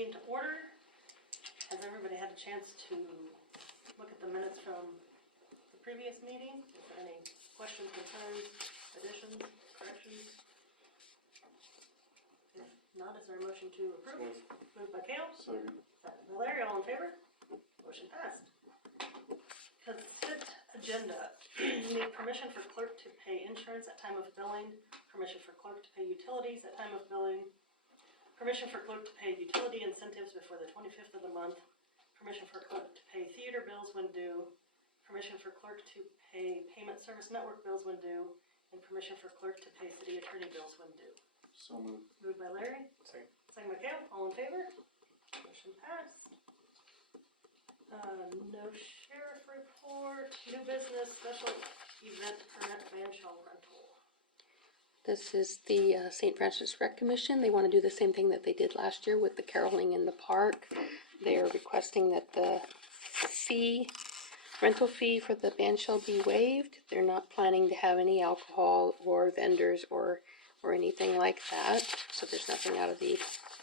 meeting to order. Has everybody had a chance to look at the minutes from the previous meeting? Is there any questions, concerns, additions, corrections? If not, is there a motion to approve? Moved by Cale. Second. Second by Larry, all in favor? Motion passed. Consent agenda. You need permission for clerk to pay insurance at time of billing, permission for clerk to pay utilities at time of billing, permission for clerk to pay utility incentives before the 25th of the month, permission for clerk to pay theater bills when due, permission for clerk to pay payment service network bills when due, and permission for clerk to pay city attorney bills when due. So moved. Moved by Larry. Second. Second by Cale. All in favor? Motion passed. No sheriff report. New business, special event permit van shell rental. This is the St. Francis Rec Commission. They want to do the same thing that they did last year with the caroling in the park. They're requesting that the rental fee for the band shell be waived. They're not planning to have any alcohol or vendors or anything like that. So there's nothing out of the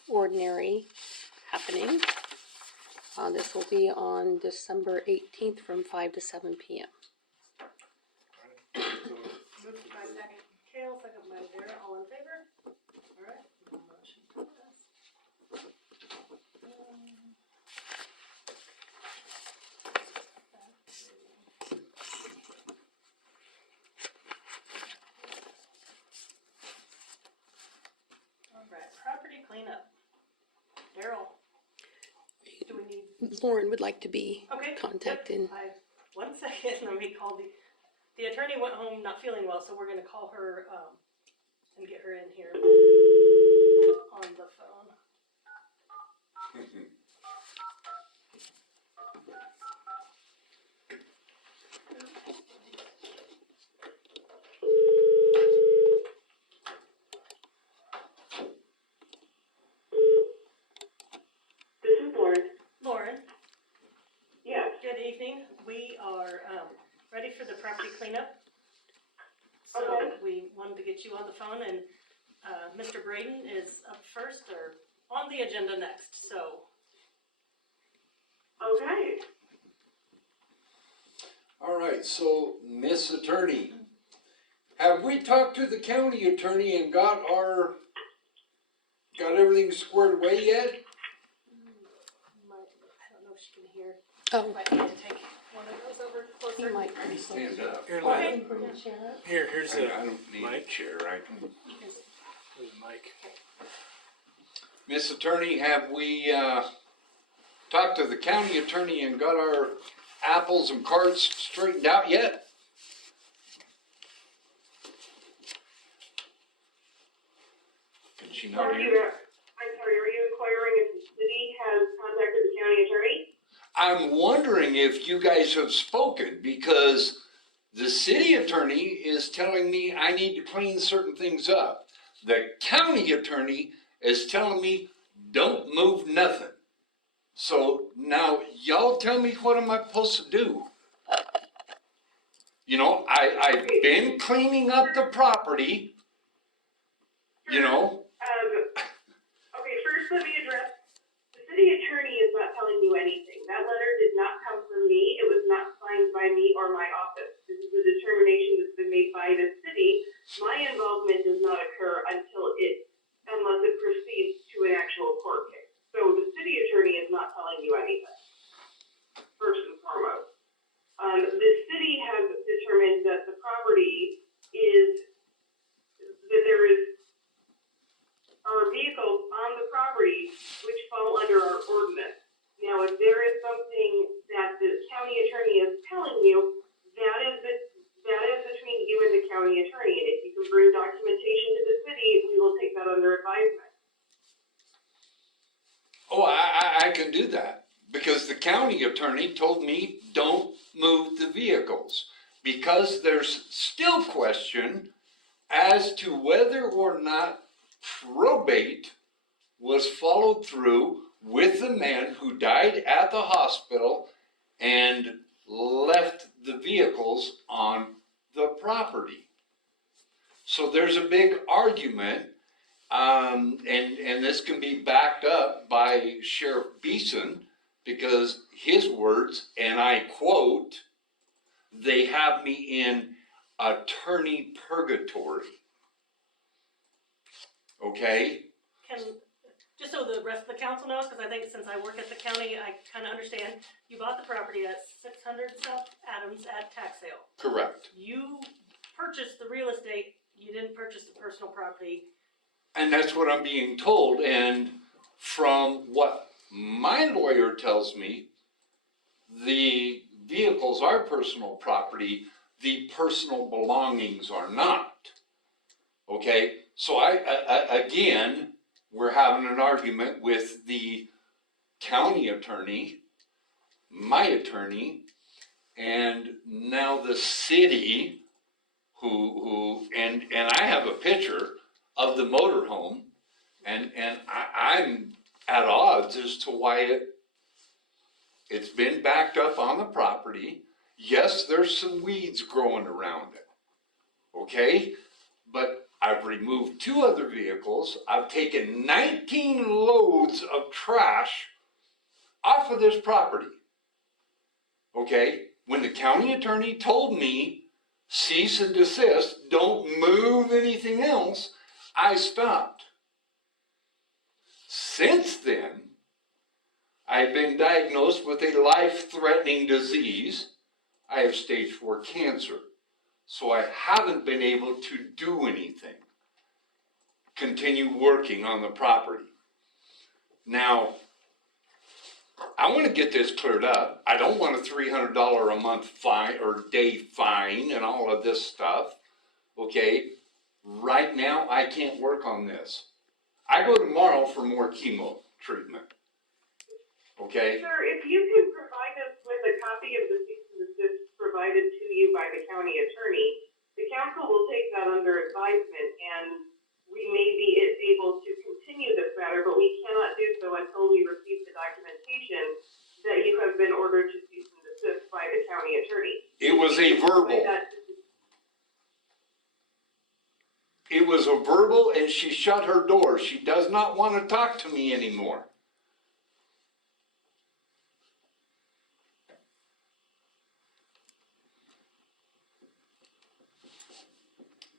ordinary happening. This will be on December 18th from 5 to 7 p.m. Moved by Cale, second by Dara. All in favor? All right. Motion passed. All right. Property cleanup. Daryl. Do we need? Lauren would like to be Okay. contacted. Yep. 1 second. Let me call the attorney went home not feeling well, so we're going to call her and get her in here on the phone. This is Lauren. Lauren, Yes. good evening. We are ready for the property cleanup. So Okay. we wanted to get you on the phone, and Mr. Braden is up first or on the agenda next. So Okay. All right, so Miss Attorney, have we talked to the county attorney and got everything squared away yet? I don't know if she can hear. Oh, Might need to take one of those over closer. you might. Stand up. Here, Okay. here's I the don't need a mic. chair, right? Here's the mic. Miss Attorney, have we talked to the county attorney and got our apples and carts straightened out yet? Can she not hear me? I'm sorry, are you inquiring if the city has contacted the county attorney? I'm wondering if you guys have spoken, because the city attorney is telling me I need to clean certain things up. The county attorney is telling me don't move nothing. So now y'all tell me, what am I supposed to do? You know, I've been cleaning up the property, you know. Okay, first let me address, the city attorney is not telling you anything. That letter did not come from me. It was not signed by me or my office. This is a determination that's been made by the city. My involvement does not occur unless it proceeds to an actual court case. So the city attorney is not telling you anything, first and foremost. The city has determined that the property that there are vehicles on the property which fall under our ordinance. Now, if there is something that the county attorney is telling you, that is between you and the county attorney. And if you can bring documentation to the city, we will take that under advisement. Oh, I can do that, because the county attorney told me don't move the vehicles, because there's still question as to whether or not probate was followed through with the man who died at the hospital and left the vehicles on the property. So there's a big argument, And this can be backed up by Sheriff Beeson, because his words, and I quote, "They have me in attorney purgatory." Okay? Can, just so the rest of the council knows, because I think since I work at the county, I kind of understand, you bought the property at 600 South Adams at tax sale. Correct. You purchased the real estate, you didn't purchase the personal property. And that's what I'm being told, and from what my lawyer tells me, the vehicles are personal property, the personal belongings are not. Okay, so again, we're having an argument with the county attorney, my attorney, and now the city, and I have a picture of the motorhome, and I'm at odds as to why it's been backed up on the property. Yes, there's some weeds growing around it, okay? But I've removed 2 other vehicles. I've taken 19 loads of trash off of this property, okay? When the county attorney told me, cease and desist, don't move anything else, I stopped. Since then, I've been diagnosed with a life-threatening disease. I have stage 4 cancer. So I haven't been able to do anything. Continue working on the property. Now, I want to get this cleared up. I don't want a $300 a month fine or day fine and all of this stuff. Okay? Right now, I can't work on this. I go tomorrow for more chemo treatment. Okay? Sir, if you can provide us with a copy of the cease and desist provided to you by the county attorney, the council will take that under advisement, and we may be able to continue this matter, but we cannot do so until we receive the documentation that you have been ordered to cease and desist by the county attorney. It was a verbal. It was a verbal, and she shut her door. She does not want to talk to me anymore.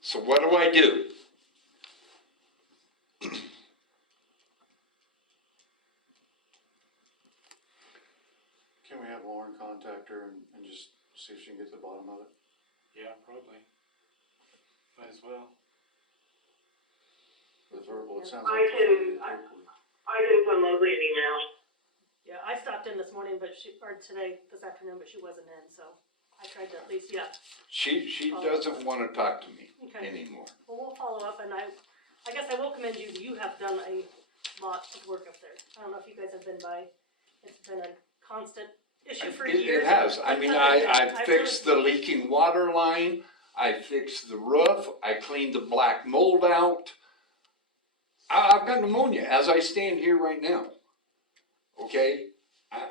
So what do I do? Can we have Lauren contact her and just see if she can get to the bottom of it? Yeah, probably. Might as well. The verbal, it sounds I like. can send Leslie an email. Yeah, I stopped in this morning, but this afternoon, but she wasn't in, so I tried to at least, yeah. She doesn't want to talk to me Okay. anymore. Well, we'll follow up, and I guess I will commend you. You have done a lot of work up there. I don't know if you guys have been by. It's been a constant issue for years. It has. I mean, I fixed the leaking water line. I fixed the roof. I cleaned the black mold out. I've got pneumonia as I stand here right now. Okay?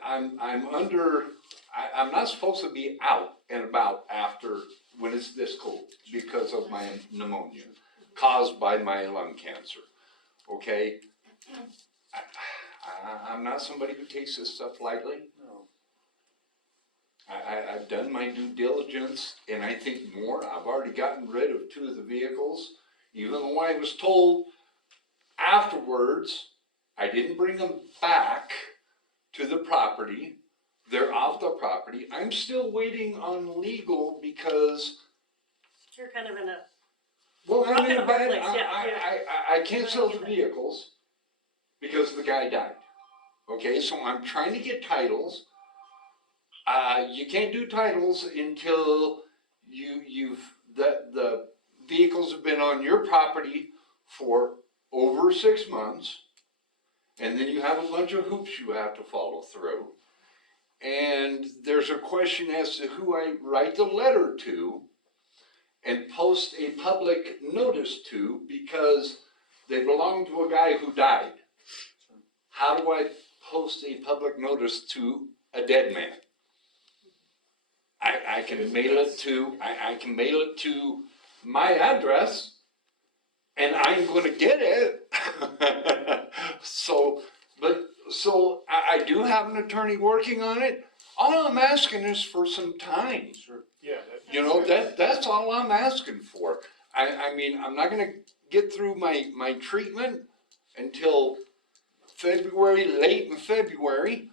I'm not supposed to be out and about after when it's this cold because of my pneumonia caused by my lung cancer. Okay? I'm not somebody who takes this stuff lightly. No. I've done my due diligence, and I think more. I've already gotten rid of 2 of the vehicles, even though I was told afterwards I didn't bring them back to the property. They're off the property. I'm still waiting on legal because, You're kind of in a, well, I'm in a hard bad, place, yeah. I can't sell the vehicles because the guy died. Okay, so I'm trying to get titles. You can't do titles until the vehicles have been on your property for over 6 months, and then you have a bunch of hoops you have to follow through. And there's a question as to who I write the letter to and post a public notice to because they belong to a guy who died. How do I post a public notice to a dead man? I can mail it to my address, and I'm going to get it. So, I do have an attorney working on it. All I'm asking is for some time. Sure. Yeah. You know, that's all I'm asking for. I mean, I'm not gonna get through my treatment until February, late in February.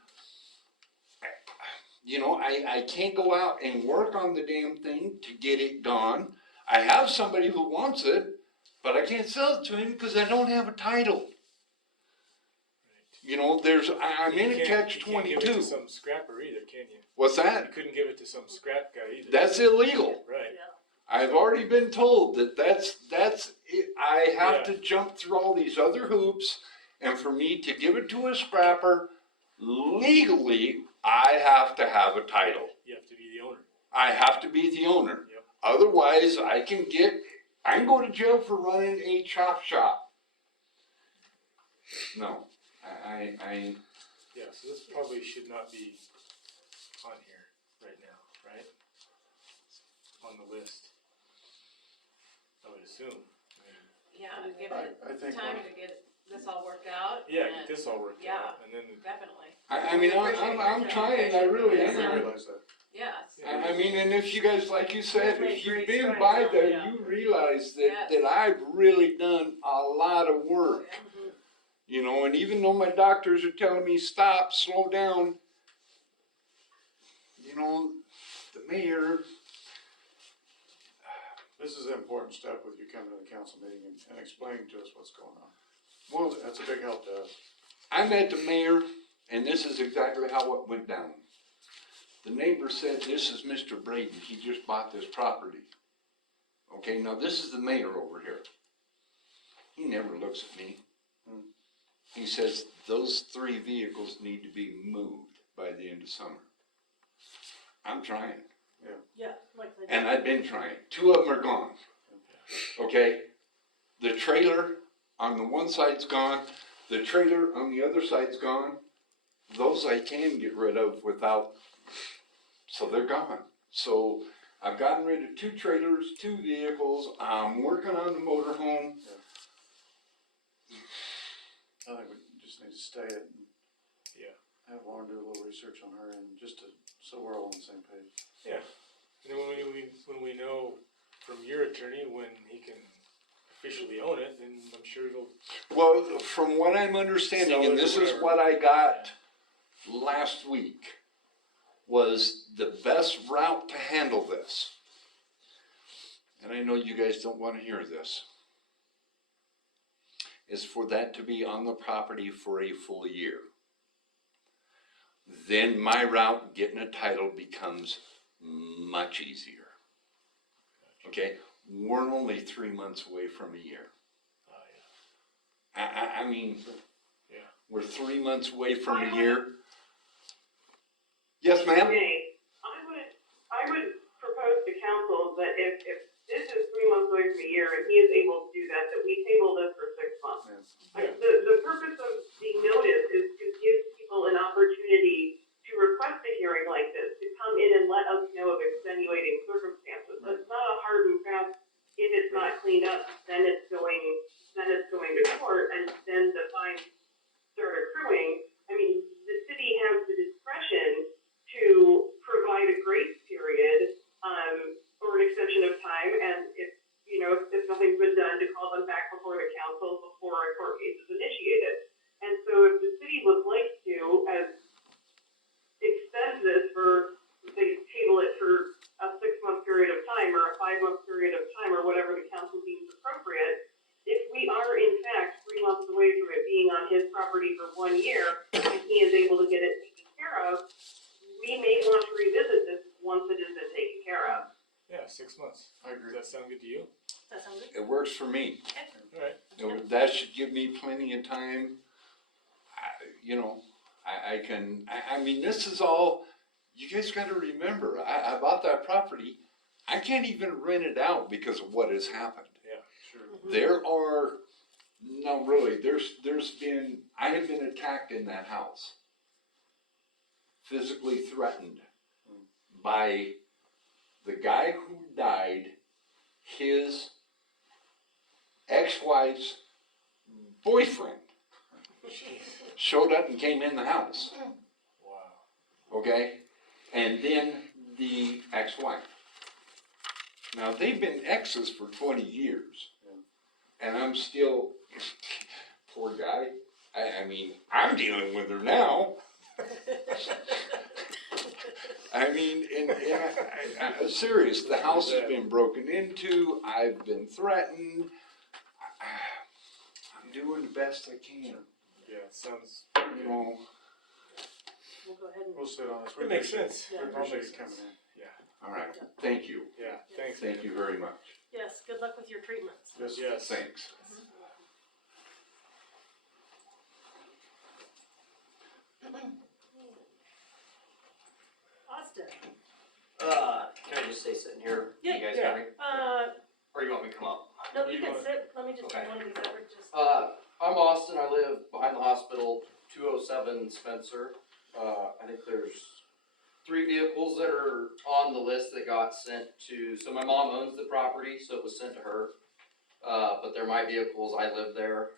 You know, I can't go out and work on the damn thing to get it gone. I have somebody who wants it, but I can't sell it to him because I don't have a title. You know, I'm in a You can't give it catch-22. to some scrapper either, can you? What's You that? couldn't give it to some scrap guy either. That's illegal. Right. Yeah. I've already been told that's it. I have Yeah. to jump through all these other hoops, and for me to give it to a scrapper, legally, I have to have a title. You have to be the owner. I have to be the owner. Yep. Otherwise, I can go to jail for running a chop shop. No, I Yeah, so this probably should not be on here right now, right? On the list. I would assume. Yeah, give I it think time one- to get this all worked out. Yeah, and- get this all worked Yeah. out, and then, Definitely, I mean, I'm trying, I really I am. realize that. yes. I mean, and if you guys, like you said, We've made if you've great been strides by on there, it. you realize that, Yes. that I've really done a lot of work. You know, and even though my doctors are telling me stop, slow down, you know, the mayor, This is an important step with you coming to the council meeting and explaining to us what's going on. well, That's a big help to us. I met the mayor, and this is exactly how it went down. The neighbor said, "This is Mr. Braden, he just bought this property." Okay, now this is the mayor over here. He never looks at me. He says, "Those 3 vehicles need to be moved by the end of summer." I'm trying, Yeah, like they and I've been trying. 2 of them are gone. Okay? The trailer on the one side's gone, the trailer on the other side's gone. Those I can get rid of without, so they're gone. So I've gotten rid of 2 trailers, 2 vehicles. I'm working on the motorhome. I think we just need to stay it and yeah, have Lauren do a little research on her end, just so we're all on the same page. yeah. And then when we know from your attorney when he can officially own it, then I'm sure he'll, Well, from what I'm understanding, and this is what I got last week, was the best route to handle this. And I know you guys don't want to hear this. Is for that to be on the property for a full year. Then my route, getting a title, becomes much easier. Okay? We're only 3 months away from a year. I mean, yeah. we're 3 months away from a year. Yes, ma'am? Okay, I would propose to council that if this is 3 months away from a year and he is able to do that we table this for 6 months. Yeah. The purpose of the notice is to give people an opportunity to request a hearing like this, to come in and let us know of extenuating circumstances. It's not a hard and fast, if it's not cleaned up, then it's going to court, and then the fines start accruing. I mean, the city has the discretion to provide a grace period, or an extension of time, and if nothing's been done, to call them back before the council before a court case is initiated. And so if the city would like to, extend this for, say, table it for a 6-month period of time, or a 5-month period of time, or whatever the council deems appropriate, if we are in fact 3 months away from it being on his property for 1 year, and he is able to get it taken care of, we may want to revisit this once it has been taken care of. Yeah, 6 months. I agree. Does that sound good to you? That sounds good. It works for me. Alright. That should give me plenty of time. I mean, this is all, you guys gotta remember, I bought that property. I can't even rent it out because of what has happened. Yeah, sure. I have been attacked in that house. Physically threatened by the guy who died, his ex-wife's boyfriend Jeez. showed up and came in the house, Wow. okay? And then the ex-wife. Now, they've been exes for 20 years. And I'm still, poor guy. I mean, I'm dealing with her now. I mean, I'm serious. The house has been broken into. I've been threatened. I'm doing the best I can. Yeah, it sounds. You know. We'll go ahead and, We'll sit on this. It makes sense. We Yeah. appreciate Makes you coming sense. in. Yeah. All right. Thank you. Yeah. Thanks. Thank you very much. yes, good luck with your treatments. Yes. Yes. Thanks. Austin, Can I just stay sitting here? Yeah. You guys Yeah. hear me? uh, Or you want me to come up? no, you You can want- sit, let me just do Okay. one of these over, just, I'm Austin, I live behind the hospital, 207 Spencer. I think there's 3 vehicles that are on the list that got sent to, so my mom owns the property, so it was sent to her. But they're my vehicles, I live there.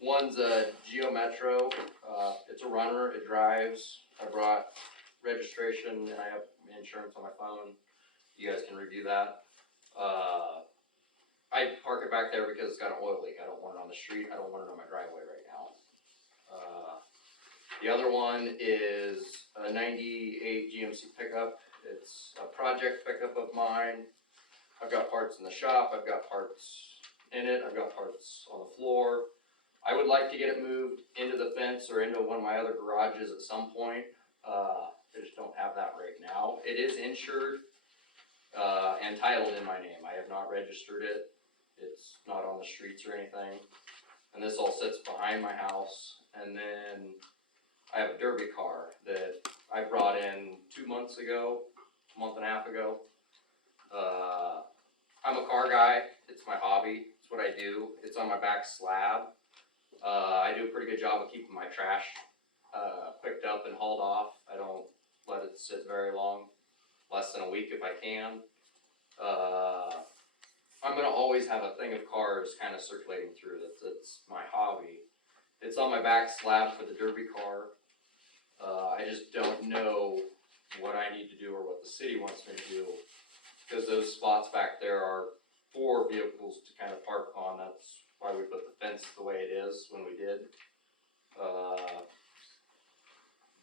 One's a Geo Metro, it's a runner, it drives. I brought registration and I have insurance on my phone. You guys can review that. I park it back there because it's got an oil leak. I don't want it on the street. I don't want it on my driveway right now. The other one is a 98 GMC pickup. It's a project pickup of mine. I've got parts in the shop. I've got parts in it. I've got parts on the floor. I would like to get it moved into the fence or into one of my other garages at some point. I just don't have that right now. It is insured. And titled in my name. I have not registered it. It's not on the streets or anything. And this all sits behind my house. And then I have a derby car that I brought in 2 months ago, a month and a half ago. I'm a car guy. It's my hobby. It's what I do. It's on my back slab. I do a pretty good job of keeping my trash picked up and hauled off. I don't let it sit very long. Less than a week if I can. I'm gonna always have a thing of cars kind of circulating through. That's my hobby. It's on my back slab for the derby car. I just don't know what I need to do or what the city wants me to do. Because those spots back there are for vehicles to kind of park on. That's why we put the fence the way it is when we did.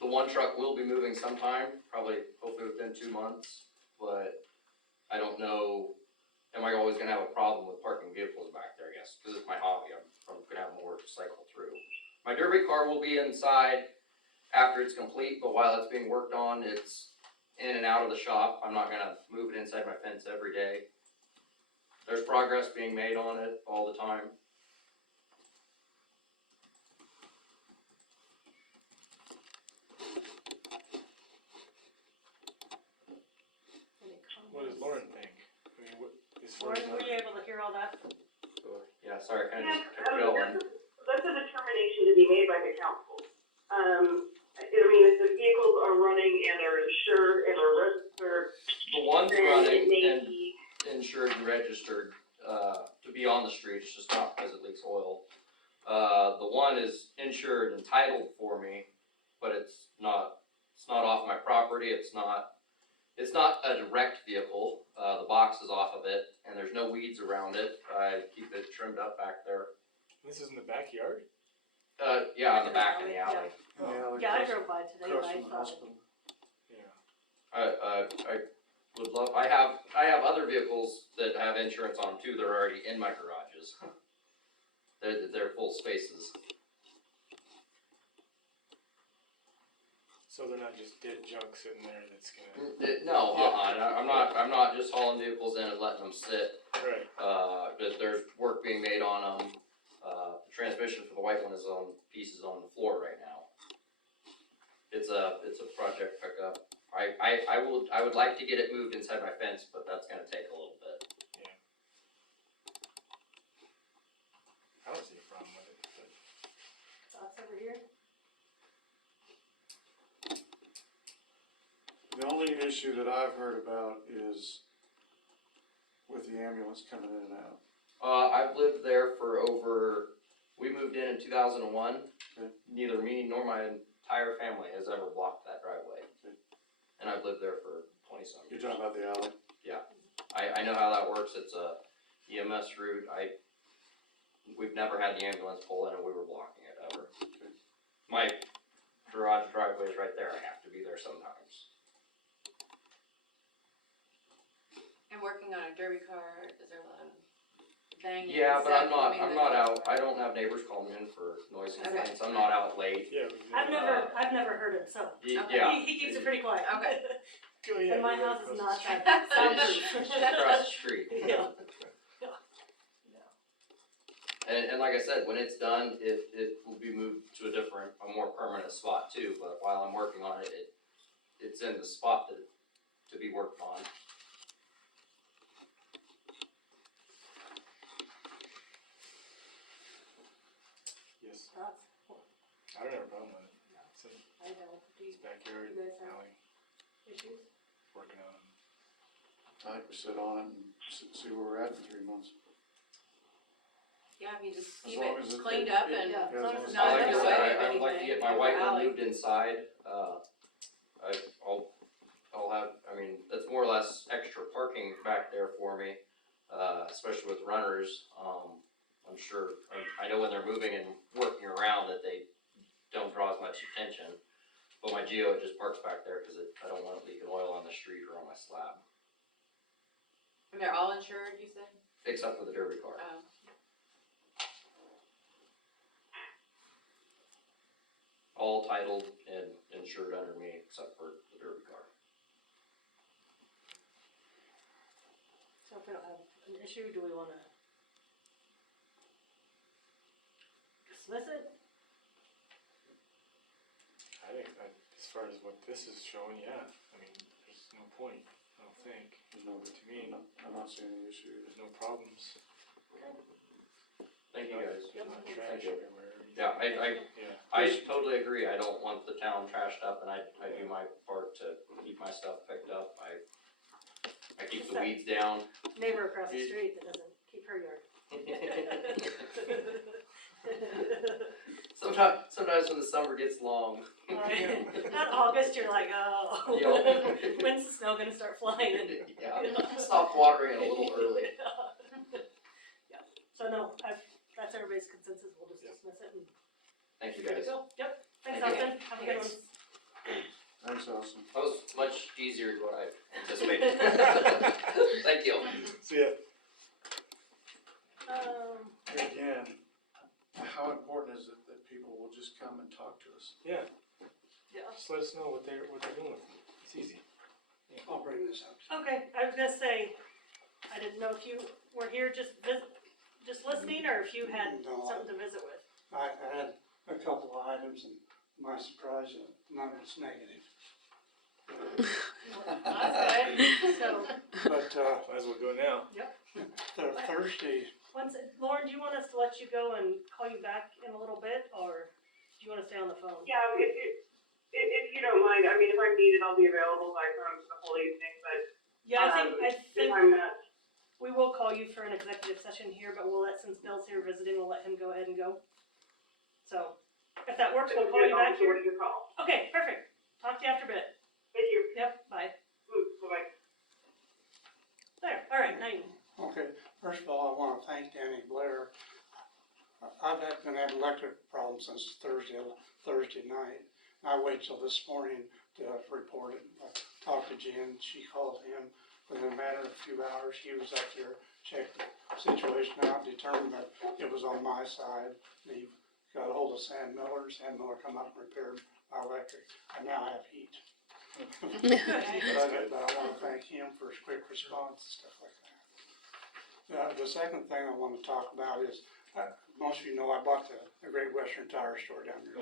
The one truck will be moving sometime, probably, hopefully within 2 months, but I don't know, am I always gonna have a problem with parking vehicles back there, I guess, because it's my hobby, I'm gonna have more to cycle through. My derby car will be inside after it's complete, but while it's being worked on, it's in and out of the shop. I'm not gonna move it inside my fence every day. There's progress being made on it all the time. any comments? What does Lauren think? I mean, what, as far Lauren, as were you able to hear all that? Yeah, sorry, I kinda Yeah, just kept going. that's a determination to be made by the council. I mean, if the vehicles are running and are insured and are registered, The one's then it running may and be, insured and registered, to be on the street, it's just not because it leaks oil. The one is insured and titled for me, but it's not off my property, it's not a wrecked vehicle, the box is off of it, and there's no weeds around it, I keep it trimmed up back there. this is in the backyard? Yeah, in the back of the alley. Like Yeah, I across- drove by today, and across I from the thought, hospital. Yeah. I would love, I have other vehicles that have insurance on them too, they're already in my garages. They're full spaces. So they're not just dead junk sitting there that's gonna. No, I'm not just hauling vehicles in and letting them sit. Right. There's work being made on them. The transmission for the white one is on pieces on the floor right now. It's a project pickup. I would like to get it moved inside my fence, but that's gonna take a little bit. I don't see a problem with it, but. thoughts over here? The only issue that I've heard about is with the ambulance coming in and out. I've lived there for we moved in 2001. Okay. Neither me nor my entire family has ever blocked that driveway. Okay. And I've lived there for 20-some You're years. talking about the alley? I know how that works. It's a EMS route. We've never had the ambulance pull in and we were blocking it ever. Okay. My garage driveway is right there. I have to be there sometimes. And working on a derby car, is there a lot of banging? Yeah, but and I'm stuff not, between I'm the not out, doors? I don't have neighbors calling in for noise Okay. complaints, I'm not out late. Yeah. I've never heard him, so. Okay. Yeah, He keeps it pretty quiet. Okay. Oh, yeah, And my you're right house is across not the that it's soundproof. across the street. Yeah. And like I said, when it's done, it will be moved to a more permanent spot too, but while I'm working on it, it's in the spot to be worked on. Yes, Thoughts? I don't have a problem with it. It's in I don't. Do you his backyard, You guys have- alley, issues? working on it. I think we sit on it and see where we're at in 3 months. Yeah, if you just As keep long it as it- cleaned up and Yeah. Yeah, as long as not Like in I the said, way of I'd like to anything, get my like wife the alley. moved inside, I'll have, I mean, that's more or less extra parking back there for me, especially with runners, I'm sure, I know when they're moving and working around that they don't draw as much attention, but my Geo, it just parks back there, cause I don't want it leaking oil on the street or on my slab, And they're all insured, you said? except for the derby car. All titled and insured under me, except for the derby car. So if we don't have an issue, do we wanna dismiss it? I think that, as far as what this is showing, yeah, I mean, there's no point, I don't think. There's no, To me, I'm not seeing any issue. there's no problems. Thank you guys. There's not Yep. trash Thank you. everywhere. Yeah, Yeah. I totally agree, I don't want the town trashed up, and I do my part to keep my stuff picked up, I keep the weeds down. Neighbor across the street that doesn't keep her yard. Sometimes when the summer gets long. Not August, you're like, oh, Yep. when's the snow gonna start flying? Yeah, stop watering it a little early. Yeah, so no, that's everybody's consensus, we'll just Yep. dismiss it and. Thank you Good to guys. go. Yep, thanks Thank you. Austin, have a good one. Thanks. Thanks, Austin. That was much easier than what I anticipated. Thank you. See ya. Here again, how important is it that people will just come and talk to us? Yeah, Yeah, just let us know what they're doing with it. It's easy. I'll bring this up. okay, I was gonna say, I didn't know if you were here just listening, or if you had No. something to visit with. I had a couple of items and my surprise, none of it's negative. That's good, so, But, Might as well go now. Thursday, Lauren, do you want us to let you go and call you back in a little bit, or do you wanna stay on the phone? Yeah, if you don't mind, I mean, if I'm needed, I'll be available by phone the whole evening, but Yeah, I if think I'm not, we will call you for an executive session here, but we'll since Bill's here visiting, we'll let him go ahead and go. So, if that works, we'll call you back I'll here. your call. Okay, perfect. Talk to you after a bit. Thank you. Yep, bye. Bye-bye. There, all right, now you. okay, first of all, I wanna thank Danny Blair. I've been having electric problems since Thursday night. I wait till this morning to report it. I talked to Jen, she called him. Within a matter of a few hours, he was up there, checked the situation out, determined that it was on my side. And he got ahold of Sam Miller, Sam Miller come up and repaired my electric. I now have heat. But I wanna thank him for his quick response and stuff like that. The second thing I wanna talk about is, most of you know I bought the Great Western Tire Store down here.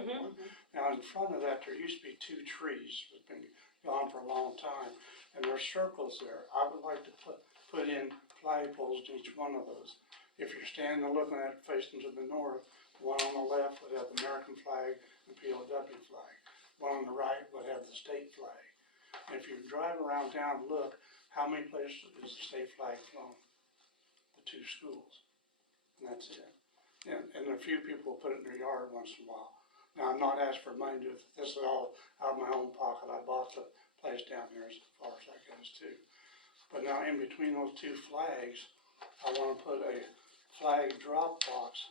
Now, in front of that, there used to be 2 trees that's been gone for a long time, and there's circles there. I would like to put in flagpoles in each one of those. If you're standing and looking at it facing to the north, the one on the left would have the American flag and POW flag. One on the right would have the state flag. And if you drive around town and look, how many places is the state flag flown? The 2 schools. and that's it. And a few people put it in their yard once in a while. Now, I'm not asking for money to do it, this is all out of my own pocket, I bought the place down here as far as that goes too. But now in between those two flags, I wanna put a flag drop box,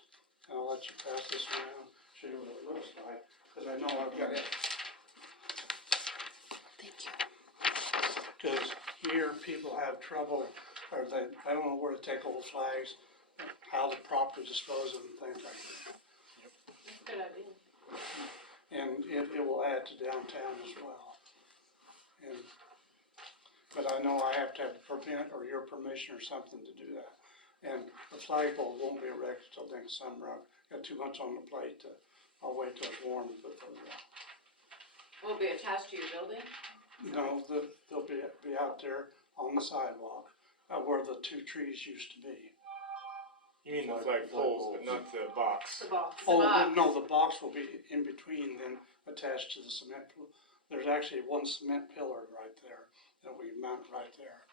and I'll let you pass this around, show you what it looks like, cause I know I've got it. Thank you. Cause here people have trouble, or they don't know where to take old flags, how to properly dispose of them, things like that. That's a good idea. And it will add to downtown as well. And, but I know I have to have a permit or your permission or something to do that. And the flagpole won't be erected till next summer. I've got too much on the plate I'll wait till it's warm to put those out. Will it be attached to your building? No, they'll be out there on the sidewalk, where the two trees used to be. You mean the flag poles, but not the box. The box. Oh, box. no, the box will be in between then attached to the cement. There's actually one cement pillar right there that we mount right there,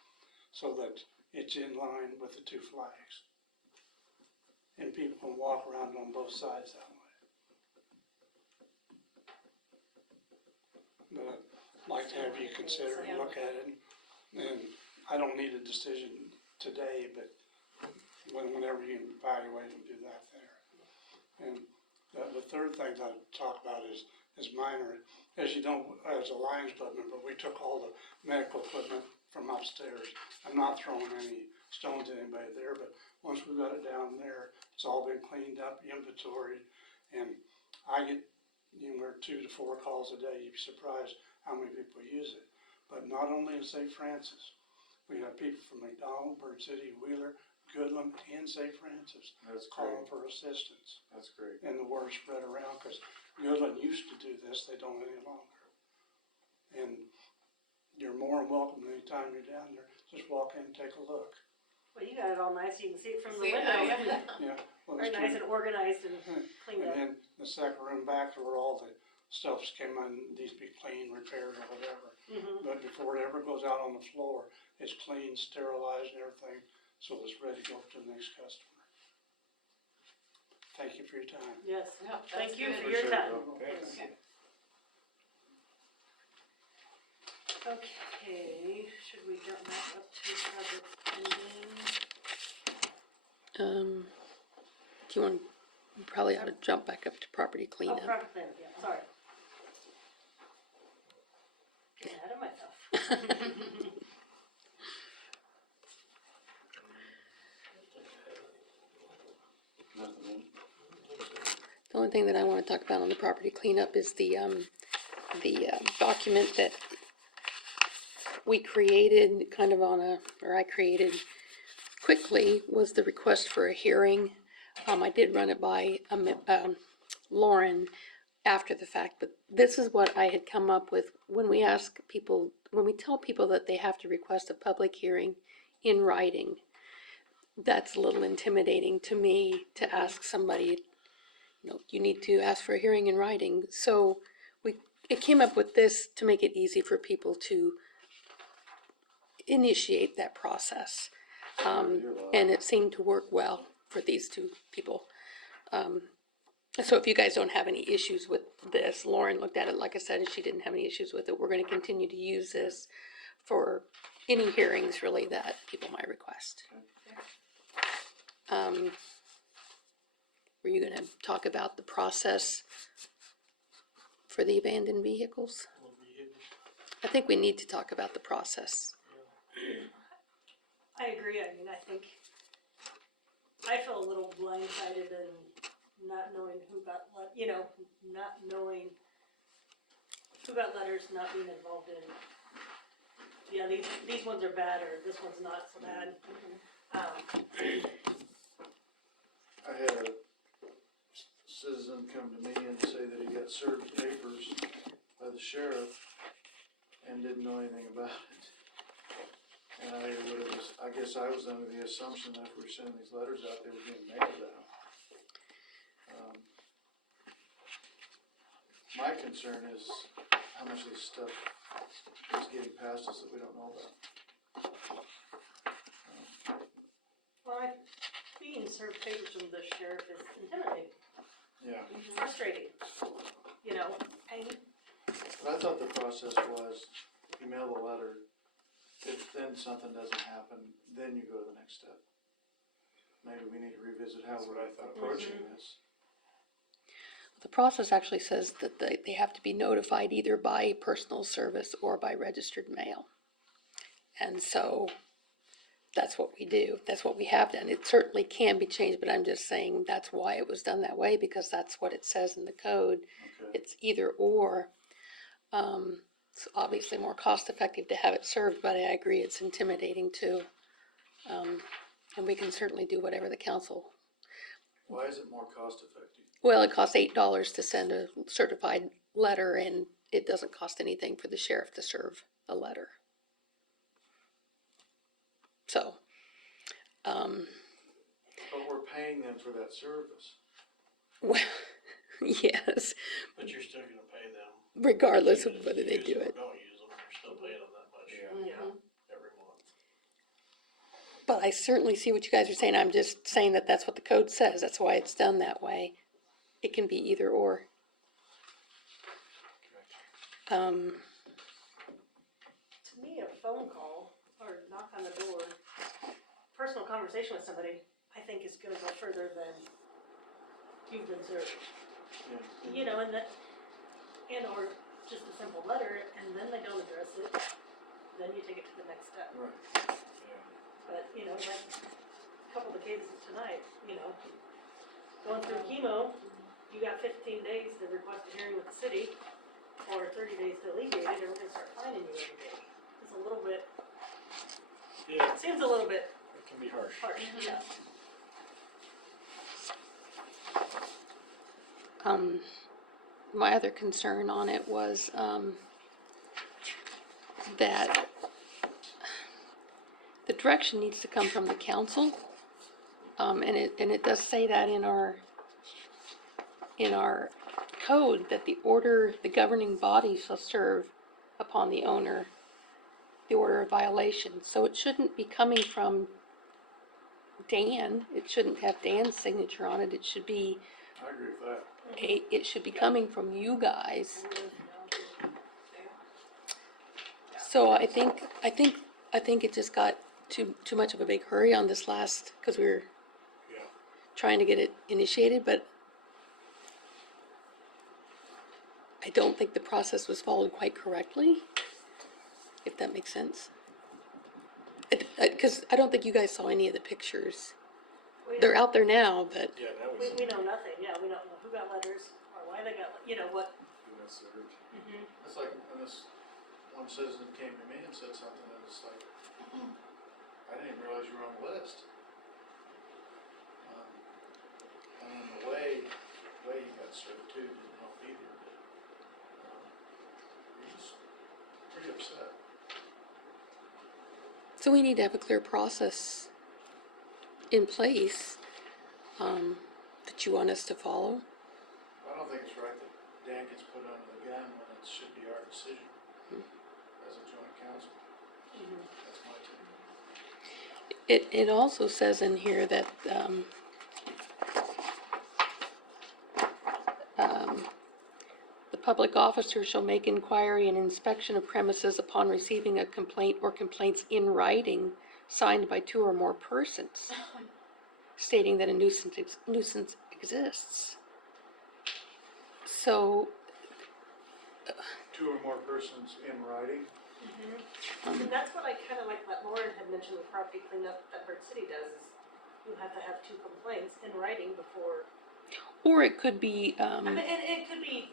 so that it's in line with the two flags. And people can walk around on both sides that way. But I'd like to have you consider and look at it, and I don't need a decision today, but whenever you can evaluate and do that there. And the third thing I'd talk about is minor. As you know, as a Lions Club member, we took all the medical equipment from upstairs. I'm not throwing any stones at anybody there, but once we got it down there, it's all been cleaned up, inventoried, and I get anywhere 2 to 4 calls a day. You'd be surprised how many people use it. But not only in St. Francis, we have people from McDonald, Bird City, Wheeler, Goodland, and St. Francis That's calling great, for assistance. that's great. And the word spread around, because Goodland used to do this, they don't any longer. And you're more than welcome anytime you're down there, just walk in and take a look. Well, you got it all nice, you can see it from the See it? window. Oh, yeah. Yeah, well, Very it's nice true. and organized and cleaned And up. then the second room back where all the stuff came in, needs to be cleaned, repaired, or whatever. Mhm. But before it ever goes out on the floor, it's cleaned, sterilized, and everything, so it's ready to go to the next customer. Thank you for your time. Yes, Yeah, that's thank you good. for your Appreciate it, time. Bill. Thanks. Okay. Okay, should we jump back up to project pending? Do you want, you probably ought to jump back up to property Oh, cleanup. project pending, yeah, sorry. Getting ahead of myself. Nothing in. The only thing that I want to talk about on the property cleanup is the document that we created kind of or I created quickly, was the request for a hearing. I did run it by Lauren after the fact, but this is what I had come up with when we tell people that they have to request a public hearing in writing. That's a little intimidating to me to ask somebody, you need to ask for a hearing in writing. So it came up with this to make it easy for people to initiate that process. And it seemed to work well for these two people. So if you guys don't have any issues with this, Lauren looked at it, like I said, and she didn't have any issues with it. We're gonna continue to use this for any hearings really that people might request. Were you gonna talk about the process for the abandoned vehicles? I think we need to talk about the process. I agree, I mean, I think, I feel a little blindsided and not knowing who got, not knowing who got letters, not being involved in, yeah, these ones are bad, or this one's not so bad. I had a citizen come to me and say that he got served papers by the sheriff and didn't know anything about it. And I guess I was under the assumption that if we were sending these letters out, they were being mailed out. My concern is how much of this stuff is getting past us that we don't know about. Well, I feel being served papers from the sheriff is intimidating, Yeah, frustrating, you know, and but I thought the process was, you mail the letter, if then something doesn't happen, then you go to the next step. Maybe we need to revisit how That's what we're I thought. approaching this. The process actually says that they have to be notified either by personal service or by registered mail. And so that's what we do. That's what we have done. It certainly can be changed, but I'm just saying that's why it was done that way, because that's what it says in the code. Okay, It's either or. It's obviously more cost effective to have it served, but I agree it's intimidating too. And we can certainly do whatever the council. why is it more cost effective? Well, it costs $8 to send a certified letter, and it doesn't cost anything for the sheriff to serve a letter. So, But we're paying them for that service. well, yes, But you're still gonna pay them. regardless of Even if whether you they use do them or it. don't use them, you're still paying them that much Yeah. every month. But I certainly see what you guys are saying. I'm just saying that that's what the code says. That's why it's done that way. It can be either or. Um, to me, a phone call or knock on the door, personal conversation with somebody, I think is gonna go further than you've been served. Yeah. You know, and or just a simple letter, and then they don't address it, then you take it to the next step. Right. But, you know, like a couple of the cases tonight, you know, going through chemo, you got 15 days to request a hearing with the city, or 30 days to alleviate it, or we're gonna start fining you every day. It's a little bit, Yeah, seems a little bit it can be harsh. harsh, yeah. my other concern on it was, that the direction needs to come from the council. And it does say that in our code, that the governing body shall serve upon the owner the order of violation. So it shouldn't be coming from Dan. It shouldn't have Dan's signature on it. It should be I agree with that. it should be coming from you guys. So I think it just got too much of a big hurry on this last, because we were Yeah. trying to get it initiated, but I don't think the process was followed quite correctly, if that makes sense. Because I don't think you guys saw any of the pictures. They're out there now, but Yeah, that We, was, we know nothing, yeah, we don't know who got letters, or why they got, you know, what. who got served. It's like, when this one citizen came to me and said something, and it's like, I didn't even realize you were on the list. And then the way he got served too didn't help either, but, he was pretty upset. so we need to have a clear process in place, that you want us to follow. I don't think it's right that Dan gets put under the gun when it should be our decision as a joint council. That's my take. It also says in here that, the public officer shall make inquiry and inspection of premises upon receiving a complaint or complaints in writing signed by 2 or more persons, stating that a nuisance exists. So, 2 or more persons in writing. And that's what I kinda like, what Lauren had mentioned with property cleanup that Bird City does, is you have to have 2 complaints in writing before. or it could be, I mean, and it could be,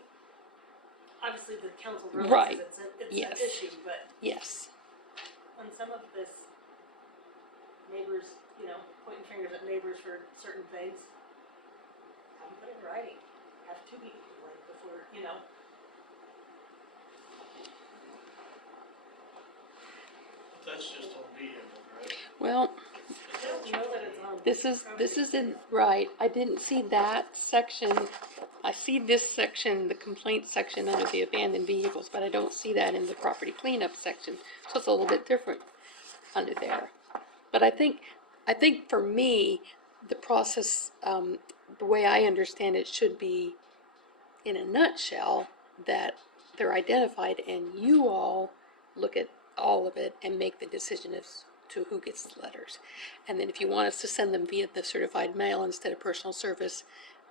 obviously the council Right. realizes it's Yes. an issue, but yes, on some of this, neighbors, you know, pointing fingers at neighbors for certain things, have them put it in writing, have 2 people complain before, you know. But that's just on vehicles, right? well, I don't know that it's on. this is in, right, I didn't see that section. I see this section, the complaint section under the abandoned vehicles, but I don't see that in the property cleanup section, so it's a little bit different under there. But I think for me, the process, the way I understand it should be, in a nutshell, that they're identified and you all look at all of it and make the decision as to who gets the letters. And then if you want us to send them via the certified mail instead of personal service,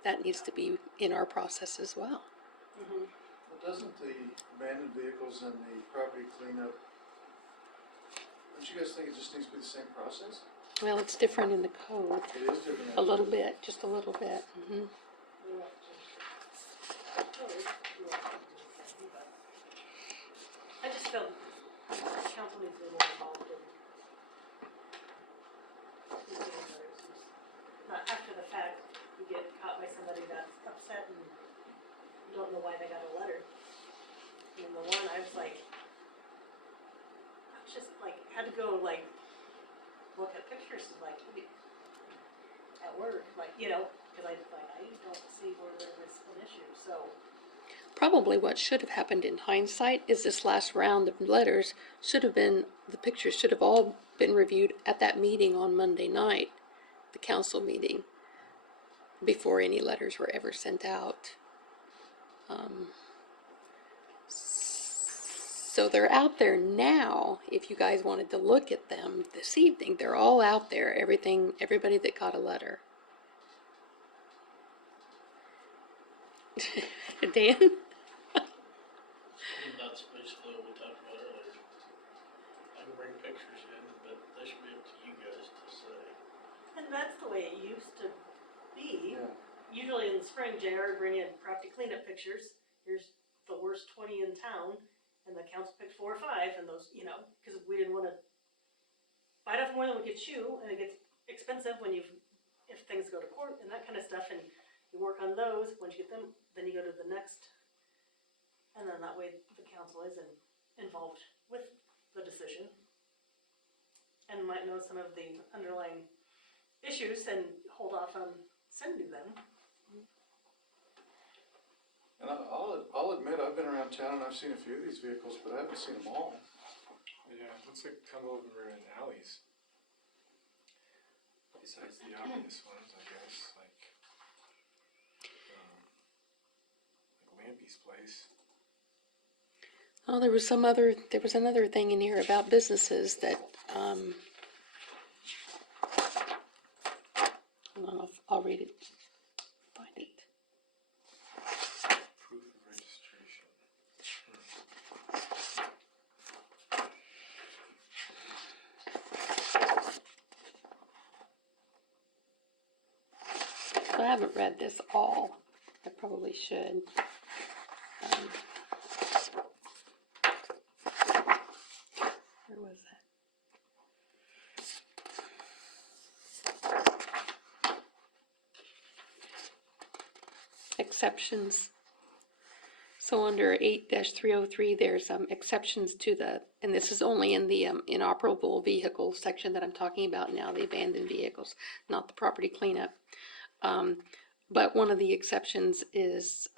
that needs to be in our process as well. Mhm. Well, doesn't the abandoned vehicles and the property cleanup, don't you guys think it just needs to be the same process? Well, it's different in the code, It is different. a little bit, just a little bit. I just feel council needs to be more involved in getting letters. Not after the fact, you get caught by somebody that's upset and you don't know why they got a letter. And the one, I was like, I was just like, had to go like, look at pictures and like, at work, like, you know, cause I don't see where there was an issue, so. Probably what should have happened in hindsight is this last round of letters should have been, the pictures should have all been reviewed at that meeting on Monday night, the council meeting, before any letters were ever sent out. So they're out there now. If you guys wanted to look at them this evening, they're all out there, everybody that got a letter. Dan? And that's basically what we talked about earlier. I can bring pictures in, but that should be up to you guys to say. And that's the way it used to be. Yeah. Usually in the spring, JR would bring in property cleanup pictures. Here's the worst 20 in town, and the council picked 4 or 5, and those, you know, because we didn't want to bite off more than we could chew, and it gets expensive when if things go to court and that kind of stuff, and you work on those. Once you get them, then you go to the next, and then that way the council is involved with the decision and might know some of the underlying issues and hold off on sending them. And I'll admit, I've been around town and I've seen a few of these vehicles, but I haven't seen them all. Yeah, it looks like some of them are in alleys. Besides the obvious ones, I guess, like Lampy's place. Oh, there was another thing in here about businesses that, hold on, I'll read it, find it. Proof of registration. So I haven't read this all, I probably should. Where was that? Exceptions. So under 8-303, there's exceptions to and this is only in the inoperable vehicles section that I'm talking about now, the abandoned vehicles, not the property cleanup. But one of the exceptions is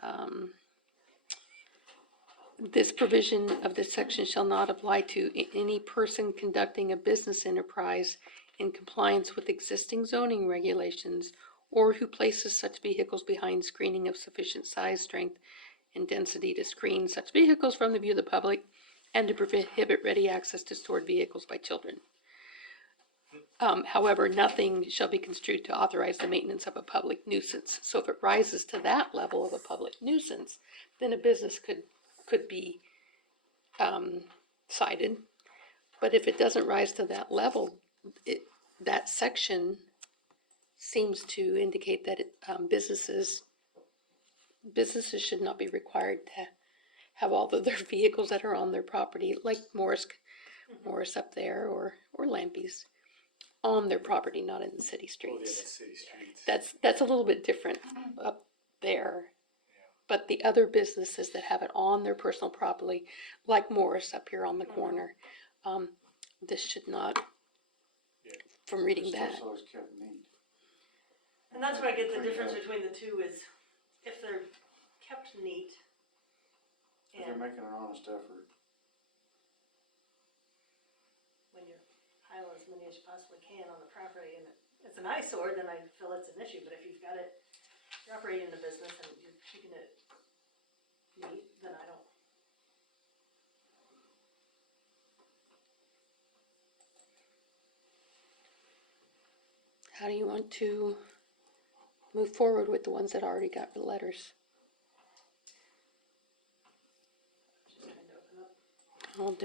this provision of this section shall not apply to any person conducting a business enterprise in compliance with existing zoning regulations or who places such vehicles behind screening of sufficient size, strength, and density to screen such vehicles from the view of the public and to prohibit ready access to stored vehicles by children. However, nothing shall be construed to authorize the maintenance of a public nuisance. So if it rises to that level of a public nuisance, then a business could be cited. But if it doesn't rise to that level, that section seems to indicate that businesses should not be required to have all of their vehicles that are on their property, like Morris up there or Lampy's, on their property, not in the city Oh, yeah, the streets. city streets. That's a little bit different up there. But the other businesses that have it on their personal property, like Morris up here on the corner, this should not, from reading This that. stuff's always kept neat. And that's where I get the difference between the two is if they're kept neat If they're and making an honest effort. when you pile as many as you possibly can on the property and it it's an eyesore, then I feel it's an issue, but if you've got it, you're operating in a business and you're keeping it neat, then I don't. How do you want to move forward with the ones that already got the letters? Just trying to open up. Oh,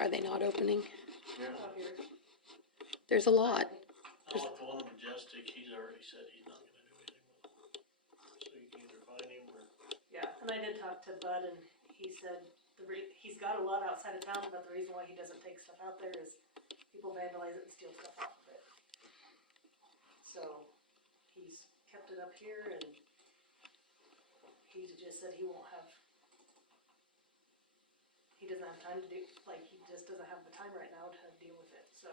are they not opening? Yeah. Oh, here. There's a lot. Now with the one in Majestic, he's already said he's not gonna do anything with it. So you can either find him or. Yeah, and I did talk to Bud, and he said he's got a lot outside of town, but the reason why he doesn't take stuff out there is people vandalize it and steal stuff off of it. So he's kept it up here, and he just said he won't have. He doesn't have time to do, like, he just doesn't have the time right now to deal with it, so.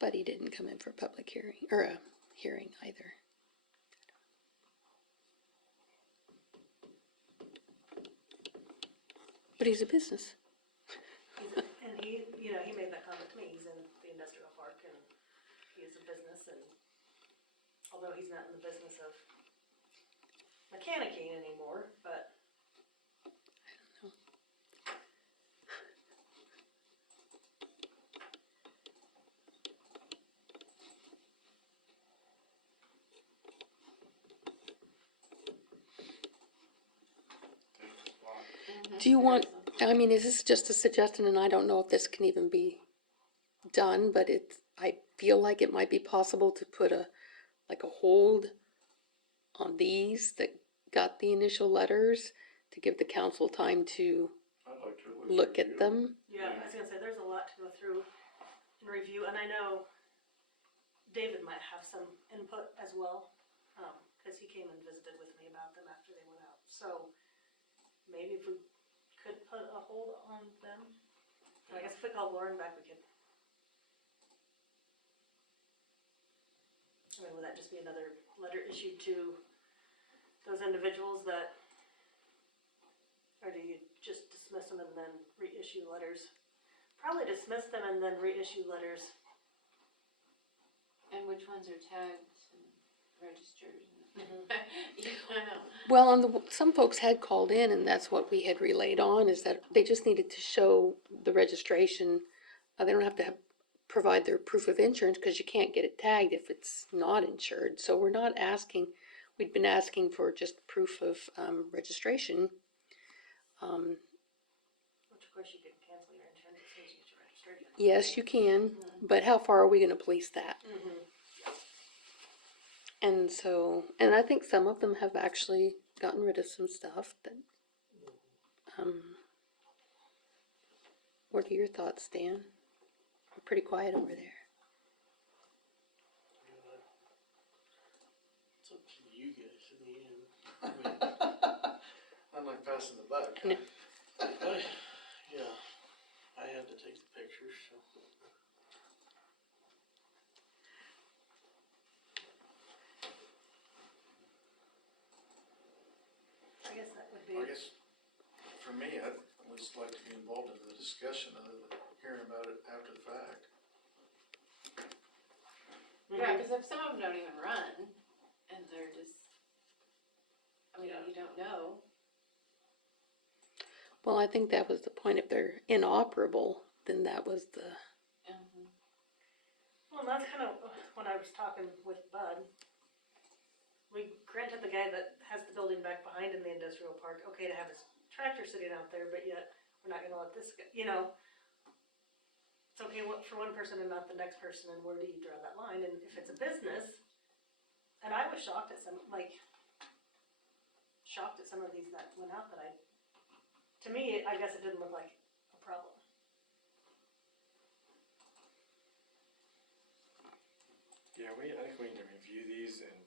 But he didn't come in for a public hearing, or a hearing either. But he's a business. And he, he made that comment to me, he's in the industrial park and he is a business, and although he's not in the business of mechanicking anymore, but. I don't know. Do you want, I mean, is this just a suggestion, and I don't know if this can even be done, but I feel like it might be possible to put a hold on these that got the initial letters, to give the council time to I'd like to look at them. Yeah, I was gonna say, there's a lot to go through and review, and I know David might have some input as well, cause he came and visited with me about them after they went out, so maybe if we could put a hold on them, and I guess if we call Lauren back, we could. I mean, would that just be another letter issued to those individuals that, or do you just dismiss them and then reissue letters? Probably dismiss them and then reissue letters. And which ones are tagged and registered? Mm-hmm. I know. Well, and some folks had called in, and that's what we had relayed on, is that they just needed to show the registration. They don't have to provide their proof of insurance, because you can't get it tagged if it's not insured. So we're not asking, we'd been asking for just proof of registration. Which of course you could cancel your insurance as soon as you get your registration. Yes, you can, but how far are we gonna police that? Mm-hmm. And so, and I think some of them have actually gotten rid of some stuff that, what are your thoughts, Dan? We're pretty quiet over there. It's up to you guys in the end. I mean, I'm like passing the buck. No. yeah, I had to take the pictures, so. I guess that would be. I guess, for me, I'd at least like to be involved in the discussion other than hearing about it after the fact. Yeah, cause if some of them don't even run, and they're just, I mean, Yeah. you don't know. Well, I think that was the point. If they're inoperable, then that was the, Well, that's kind of when I was talking with Bud. We granted the guy that has the building back behind in the industrial park, okay to have his tractor sitting out there, but yet we're not gonna let this guy, it's okay for one person and not the next person, and where do you draw that line? And if it's a business, and I was shocked at some of these that went out that to me, I guess it didn't look like a problem. Yeah, I think we need to review these and.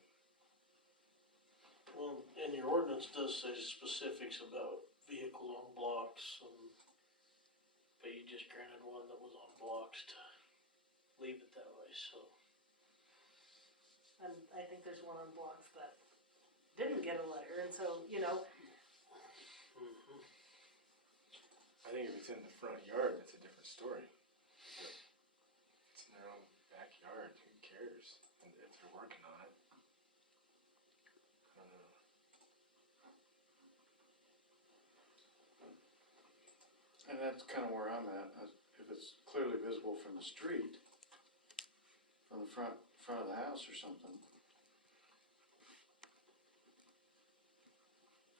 Well, and your ordinance does say specifics about vehicle on blocks, but you just granted one that was on blocks to leave it that way, so. And I think there's one on blocks that didn't get a letter, and so, I think if it's in the front yard, that's a different story. And that's kinda where I'm at, if it's clearly visible from the street, from the front of the house or something.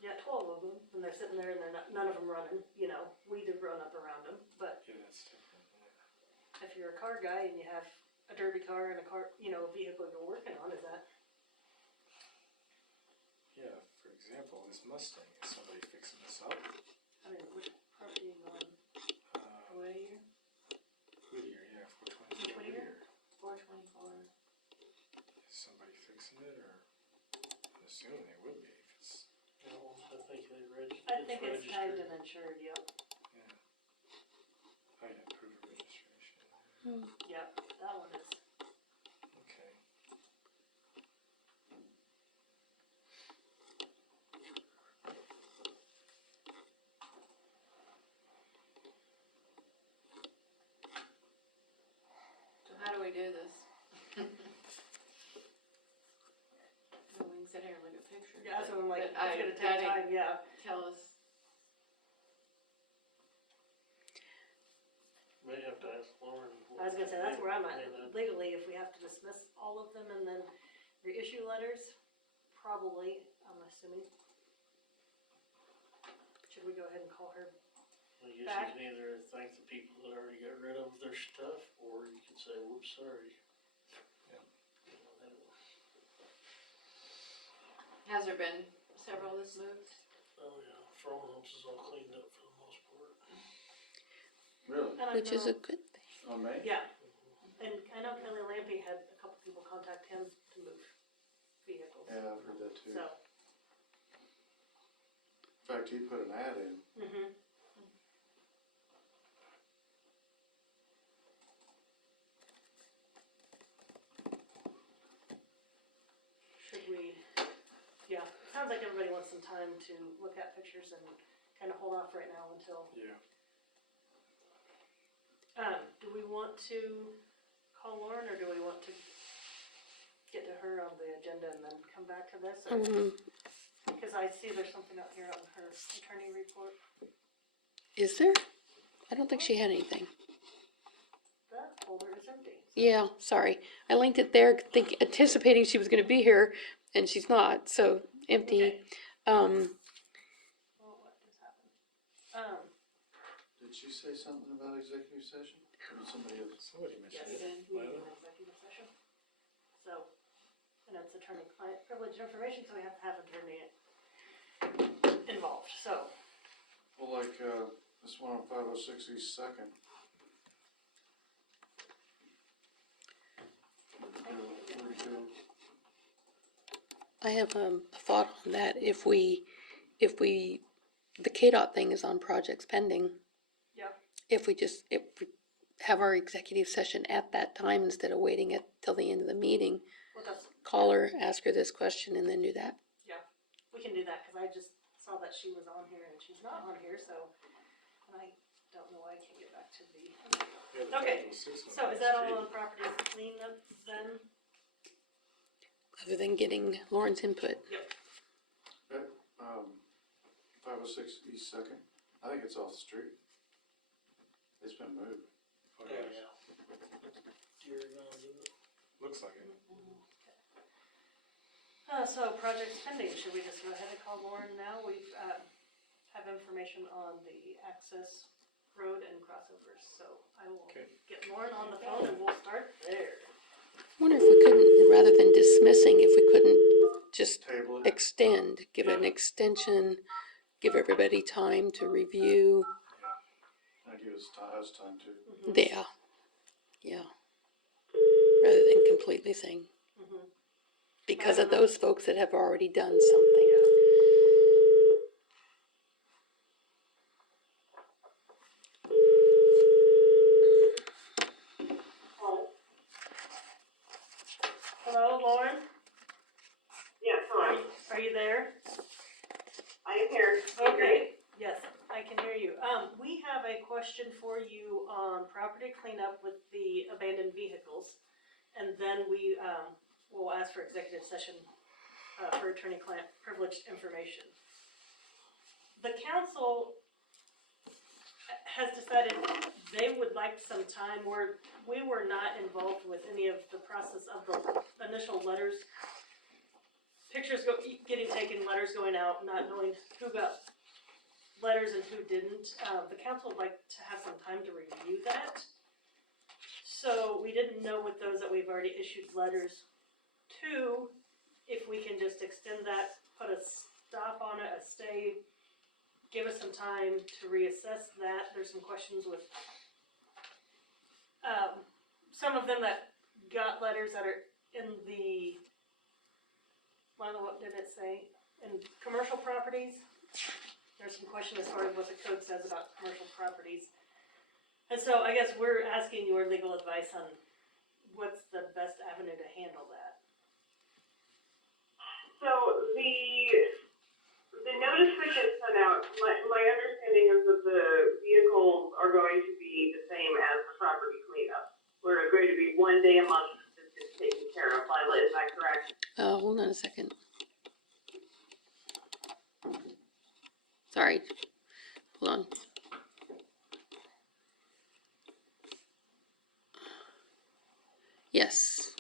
Yeah, 12 of them, and they're sitting there and they're not, none of them running, you know, weeds have grown up around them, but Yeah, that's different, yeah. if you're a car guy and you have a derby car and a car, you know, a vehicle you're working on, is that, Yeah, for example, this Mustang, is somebody fixing this up? I mean, which property are you on? Whittier? Whittier, yeah, Which 424 Whittier? Whittier. 424. Is somebody fixing it, or, I'm assuming they would be, if it's, No, I think they I think it's tagged registered. and insured, yep. yeah. Oh, yeah, proof of registration, Yep, that one is. okay. So how do we do this? Well, we can sit here and look at pictures. Yeah, that's what I'm like, but it's gonna take gotta time, yeah. Tell us, May have to ask Lauren. I was gonna say, that's where I'm at, Yeah, that- legally, if we have to dismiss all of them and then reissue letters, probably, I'm assuming. Should we go ahead and call her? I guess Back. you can either thank the people that already got rid of their stuff, or you could say, whoops, sorry. Yeah. You know, that- has there been several that's moved? Oh, yeah, Front House is all cleaned up for the most part. Really? And I Which is a know- good thing. On May? Yeah, and I know Kelly Lampy had a couple people contact him to move vehicles, Yeah, I've heard that too. so. In fact, he put an ad in. Mm-hmm. Should we, yeah, sounds like everybody wants some time to look at pictures and kind of hold off right now until, Yeah. do we want to call Lauren or do we want to get to her on the agenda and then come back to this? Or- Because I see there's something out here on her attorney report. Is there? I don't think she had anything. That folder is empty. Yeah, sorry. I linked it there, anticipating she was gonna be here, and she's not, so empty. Okay. Um, Well, what just happened? Did she say something about executive session? Or did somebody else? Somebody Yes, mentioned we it. need Lila? an executive session. So, and it's attorney-client privileged information, so we have to have attorney involved, so. Well, like, this one on 506 East Second. Where'd it go? I have a thought on that. If we, the KDOT thing is on projects pending. Yeah. If we have our executive session at that time instead of waiting it till the end of the meeting, Well, that's, call her, ask her this question, and then do that. we can do that, cause I just saw that she was on here and she's not on here, so, and I don't know why I can't get back to the. Yeah, the Okay, 506 one So on is the that all street. on property cleanup then? Other than getting Lauren's input. 506 East Second. I think it's off the street. It's been moved. Oh, Oh, yeah. yeah. You're gonna do it. Looks like it. So projects pending, should we just go ahead and call Lauren now? We've, have information on the access road and crossovers, so I will Okay. get Lauren on the phone and we'll start there. I wonder if we couldn't, rather than dismissing, if we couldn't just Table it. extend, give an extension, give everybody time to review. I give us time to. Yeah, yeah. Rather than completely saying, Mhm. because of those folks that have already done something. Hello, Lauren? Yes, hello, Are you there? I am here. Okay, yes, I can hear you. We have a question for you on property cleanup with the abandoned vehicles. And then we, will ask for executive session, for attorney-client privileged information. The council has decided they would like some time where we were not involved with any of the process of the initial letters. Pictures getting taken, letters going out, not knowing who got letters and who didn't. The council would like to have some time to review that. So we didn't know with those that we've already issued letters to, if we can just extend that, put a stop on it, a stay, give us some time to reassess that. There's some questions with some of them that got letters that are in the, what did it say? In commercial properties. There's some question as far as what the code says about commercial properties. And so I guess we're asking your legal advice on what's the best avenue to handle that. So the notice that gets sent out, my understanding is that the vehicles are going to be the same as the property cleanup, where it's going to be 1 day a month that it's taken care of. Lila, is that correct? Hold on a second. Sorry. Hold on. Yes.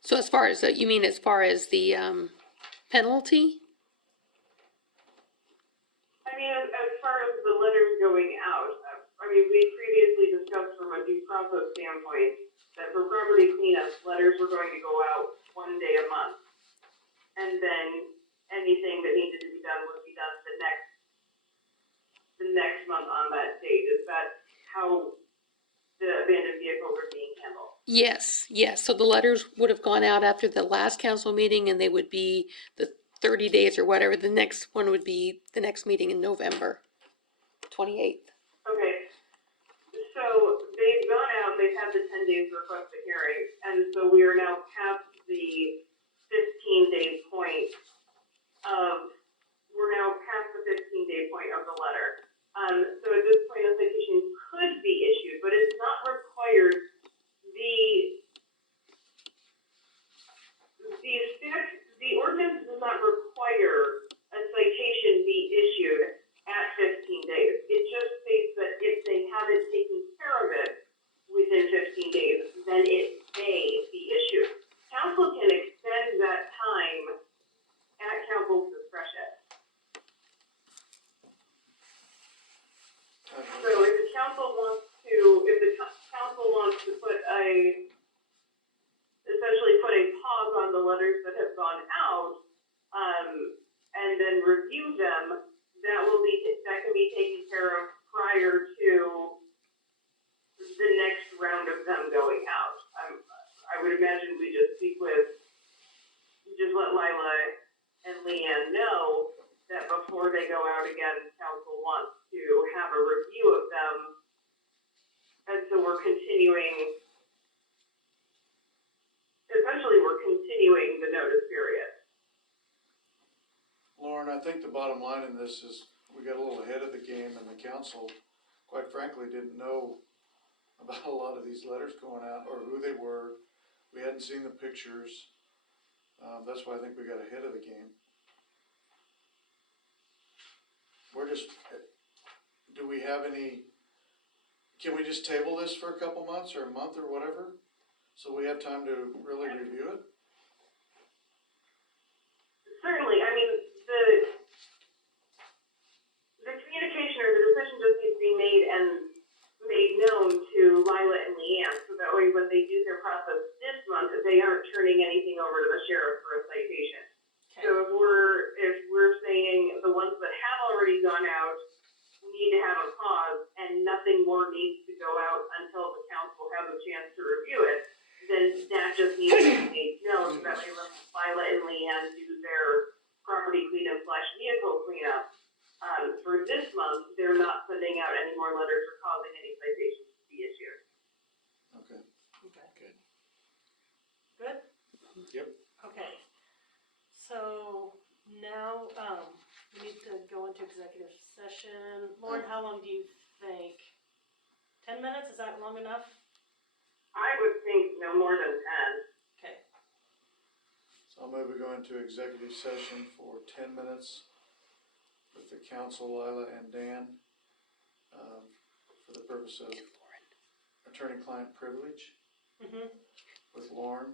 So as far as, you mean as far as the penalty? I mean, as far as the letters going out, I mean, we previously discussed from a due process standpoint that for property cleanup, letters were going to go out 1 day a month. And then anything that needed to be done would be done the next month on that date. Is that how the abandoned vehicles are being handled? Yes, yes. So the letters would have gone out after the last council meeting and they would be the 30 days or whatever. The next one would be the next meeting in November 28th. Okay. So they've gone out, they've had the 10 days to request a hearing, and so we are now past the 15-day point we're now past the 15-day point of the letter. So at this point, a citation could be issued, but it's not required. The ordinance does not require a citation be issued at 15 days. It just states that if they haven't taken care of it within 15 days, then it may be issued. Council can extend that time at council's discretion. So if the council wants to essentially put a pause on the letters that have gone out, and then review them, that can be taken care of prior to the next round of them going out. I would imagine we just let Lila and Leanne know that before they go out again, council wants to have a review of them. And so we're continuing the notice period. Lauren, I think the bottom line in this is we got a little ahead of the game and the council, quite frankly, didn't know about a lot of these letters going out or who they were. We hadn't seen the pictures. That's why I think we got ahead of the game. Do we have can we just table this for a couple months or a month or whatever? So we have time to really review it? Certainly, I mean, the communication or the decision just needs to be made known to Lila and Leanne, so that way when they do their process this month, they aren't turning anything over to the sheriff for a citation. Okay. So if we're saying the ones that have already gone out, we need to have a pause and nothing more needs to go out until the council has a chance to review it, then that just needs to be made known, so that way Lila and Leanne do their property cleanup / vehicle cleanup. For this month, they're not sending out any more letters or causing any citations to be issued. Okay. Okay. Good. Good? Yep. Okay. So now, we need to go into executive session. Lauren, how long do you think? 10 minutes? Is that long enough? I would think no more than 10. Okay. So I'll move we go into executive session for 10 minutes with the council, Lila and Dan, for the purpose of attorney-client privilege Mm-hmm. with Lauren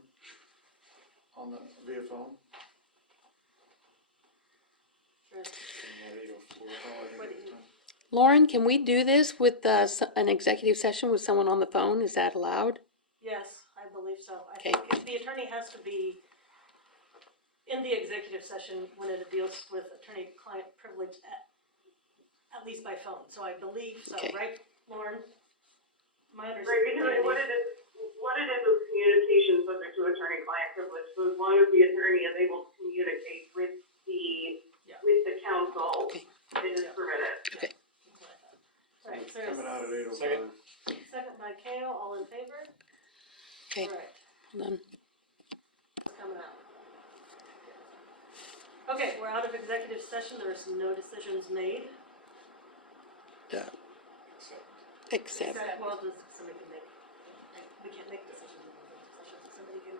on the via phone. Sure. What do you- Lauren, can we do this with an executive session with someone on the phone? Is that allowed? Yes, I believe so. I Okay. think if the attorney has to be in the executive session when it deals with attorney-client privilege at least by phone, so I believe so, Okay. right, Lauren? My Right, understanding. because what it is communication subject to attorney-client privilege, so as long as the attorney is able to communicate with Yeah. the council, Okay. it is permitted. All right, so Coming out at 8:05. Second. second by Kale, all in favor? Okay, All right, hold on. it's coming out. Okay, we're out of executive session, there's no decisions made. Except, Well, does somebody can make, we can't make decisions in executive session, so somebody can.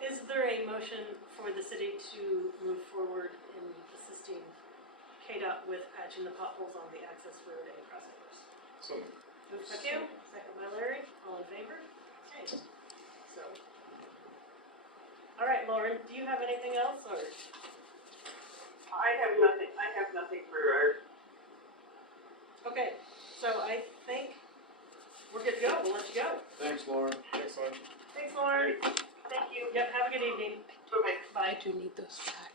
Is there a motion for the city to move forward in assisting KDOT with patching the potholes on the access road and crossovers? So, Moved by Kale, second by Larry, all in favor? Okay, so. All right, Lauren, do you have anything else, or? I have nothing for Okay, so I think we're good to go, we'll let you go. Thanks, Lauren. next one. Thanks, Lauren. thank you. Yep, have a good evening. Bye-bye. I do need those back.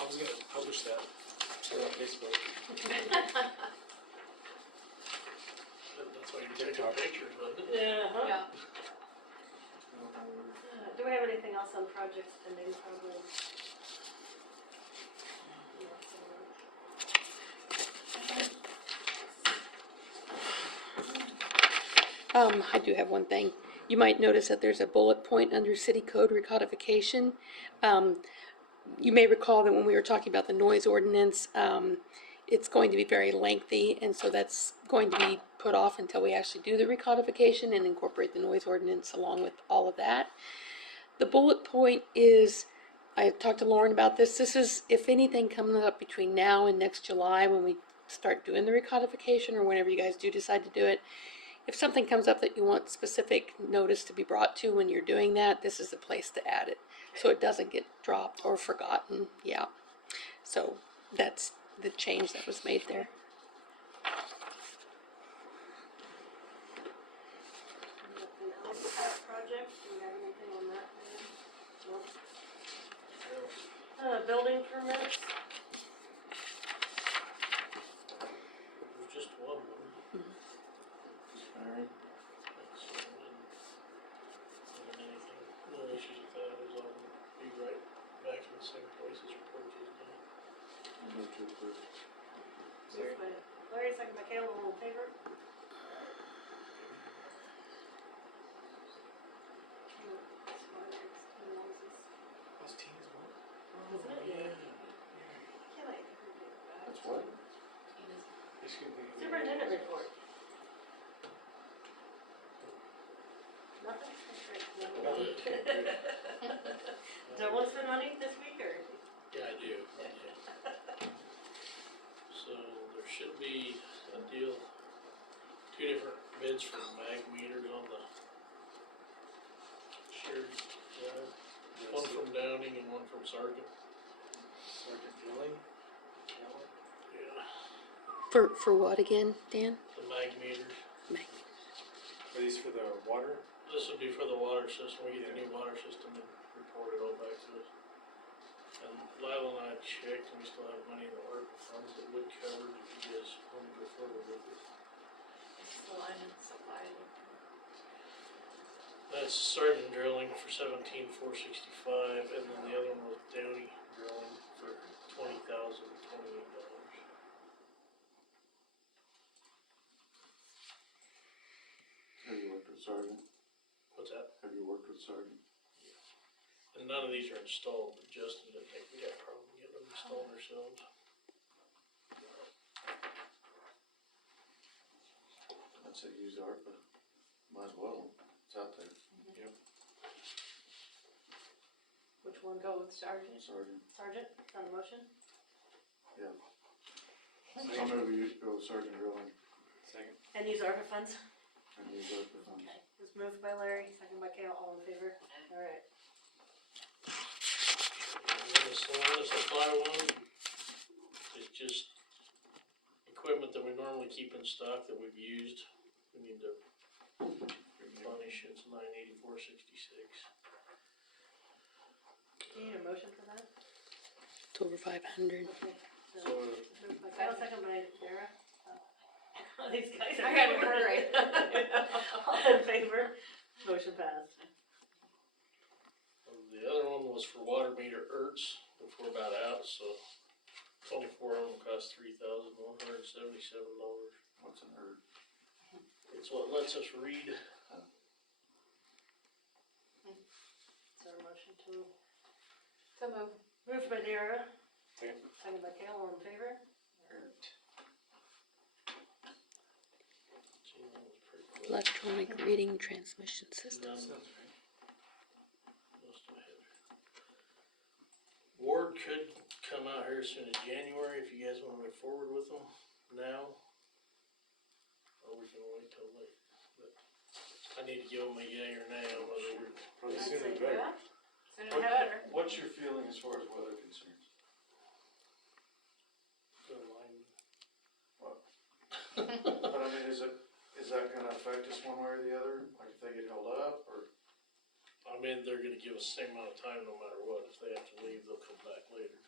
I was gonna publish that, put it on Facebook. That's why you're taking pictures, wasn't it? Yeah, Yeah. Do we have anything else on projects pending, probably? I do have one thing. You might notice that there's a bullet point under city code recodification. You may recall that when we were talking about the noise ordinance, it's going to be very lengthy, and so that's going to be put off until we actually do the recodification and incorporate the noise ordinance along with all of that. The bullet point is, I talked to Lauren about this, this is, if anything comes up between now and next July when we start doing the recodification, or whenever you guys do decide to do it, if something comes up that you want specific notice to be brought to when you're doing that, this is the place to add it, so it doesn't get dropped or forgotten, yeah. So that's the change that was made there. Nothing else with that project, do we have anything on that? No. Building permits, There's just one, Alright. anything, no issues with that, as long as be right back in the same place as report is done. Move to approve. moved by Larry, second by Kale, all in favor? How's Tina's one? Isn't it? Yeah. Can I ever get back? That's what? Superintendent report. Nothing? That's great. Don't want to spend money this week, or? Yeah, I do, yeah. So there should be a deal, two different bids for mag meters on the shared drive. One from Downing and one from Sargent. Sergeant Drilling? Yeah, For what again, Dan? the mag meters. Are these for the water? This would be for the water system, we get the new water system and report it all back to us. And Lyle and I checked, and we still have money in the ARPA funds that would cover it if you guys want to go forward with it. The line and supply. That's Sergeant Drilling for 17,465, and then the other one was Downey Drilling for $20,028. Have you worked with Sergeant? What's that? Have you worked with Sergeant? And none of these are installed, but Justin didn't think we'd have a problem getting them installed ourselves. I'd say use ARPA, might as well, it's out there, Which one go with Sergeant? Sergeant, Sergeant, on the motion? yeah. I'll move you go Sergeant Drilling Second. And use ARPA funds? and use ARPA funds. Okay, it was moved by Larry, second by Kale, all in favor? Alright. The supply one is just equipment that we normally keep in stock that we've used. We need to replenish, it's $984.66. Do you need a motion for that? It's over 500. Okay, so, So, moved by Kale, second by Dara. These guys are. I got it right. All in favor? Motion passed. the other one was for water meter ERTs, which we're about out, so 24 of them cost $3,177. What's an ERD? It's what lets us read. Is there a motion to, So move. moved by Dara, Second. second by Kale, all in favor? Gee, that was pretty quick. Electronic reading transmission system. None. Sounds right. Most of it. Ward could come out here as soon as January if you guys wanna move forward with them now. Or we can wait till late, but I need to give them a yay or nay on whether we're. Probably I'd sooner say the better. Yeah. Sooner the better. What's your feeling as far as weather concerns? Don't mind. But I mean, is that gonna affect us one way or the other? Like if they get held up or? I mean, they're gonna give us the same amount of time no matter what. If they have to leave, they'll come back later.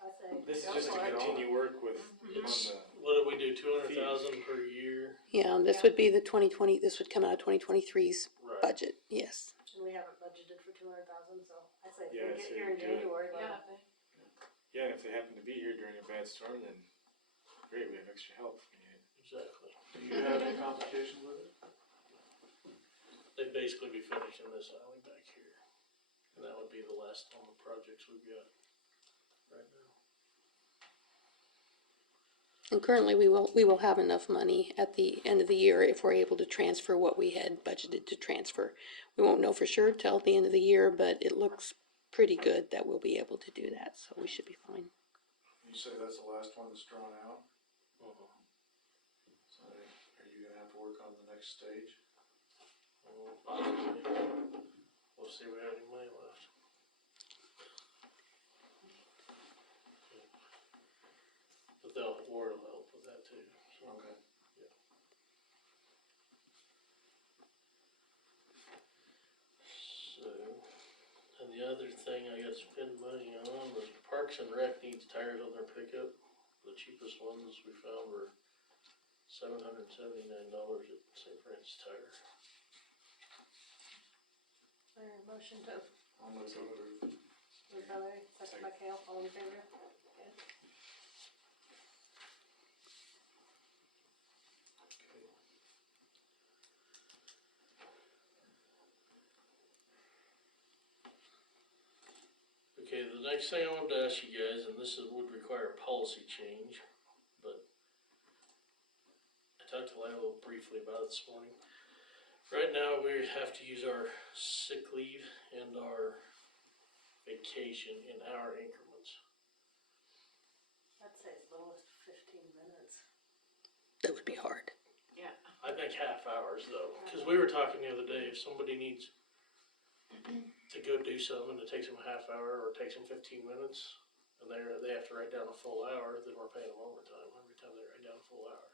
I say. This is go just to for it. continue work with, on It's, the, what did we do, 200,000 per year? Yeah, and this would be the 2020, this would come out of 2023's Right. budget, yes. And we haven't budgeted for 200,000, so I say if Yeah, we I'd get say here in do it. January, Yeah. yeah, and if they happen to be here during a bad storm, then great, we have extra help if we need it. Exactly. Do you have any complications with it? They'd basically be finishing this alley back here. And that would be the last on the projects we've got right now. And currently, we will have enough money at the end of the year if we're able to transfer what we had budgeted to transfer. We won't know for sure till the end of the year, but it looks pretty good that we'll be able to do that, so we should be fine. You say that's the last one that's drawn out, Uh-huh. so are you gonna have to work on the next stage? Possibly. We'll see if we have any money left. But they'll, Ward will help with that too, so. Okay. So, and the other thing I got to spend money on was Parks and Rec needs tires on their pickup. The cheapest ones we found were $779 at St. Francis Tire. There, motion to, I'll move to approve. moved by Larry, second by Kale, all in favor? Okay. Okay, the next thing I wanted to ask you guys, and this would require a policy change, but I talked to Lyle briefly about it this morning. Right now, we have to use our sick leave and our vacation in hour increments. I'd say as little as 15 minutes. That would be hard. Yeah. I think half hours though, cause we were talking the other day, if somebody needs to go do something, it takes them a half hour or it takes them 15 minutes, and they have to write down a full hour, then we're paying them overtime every time they write down a full hour.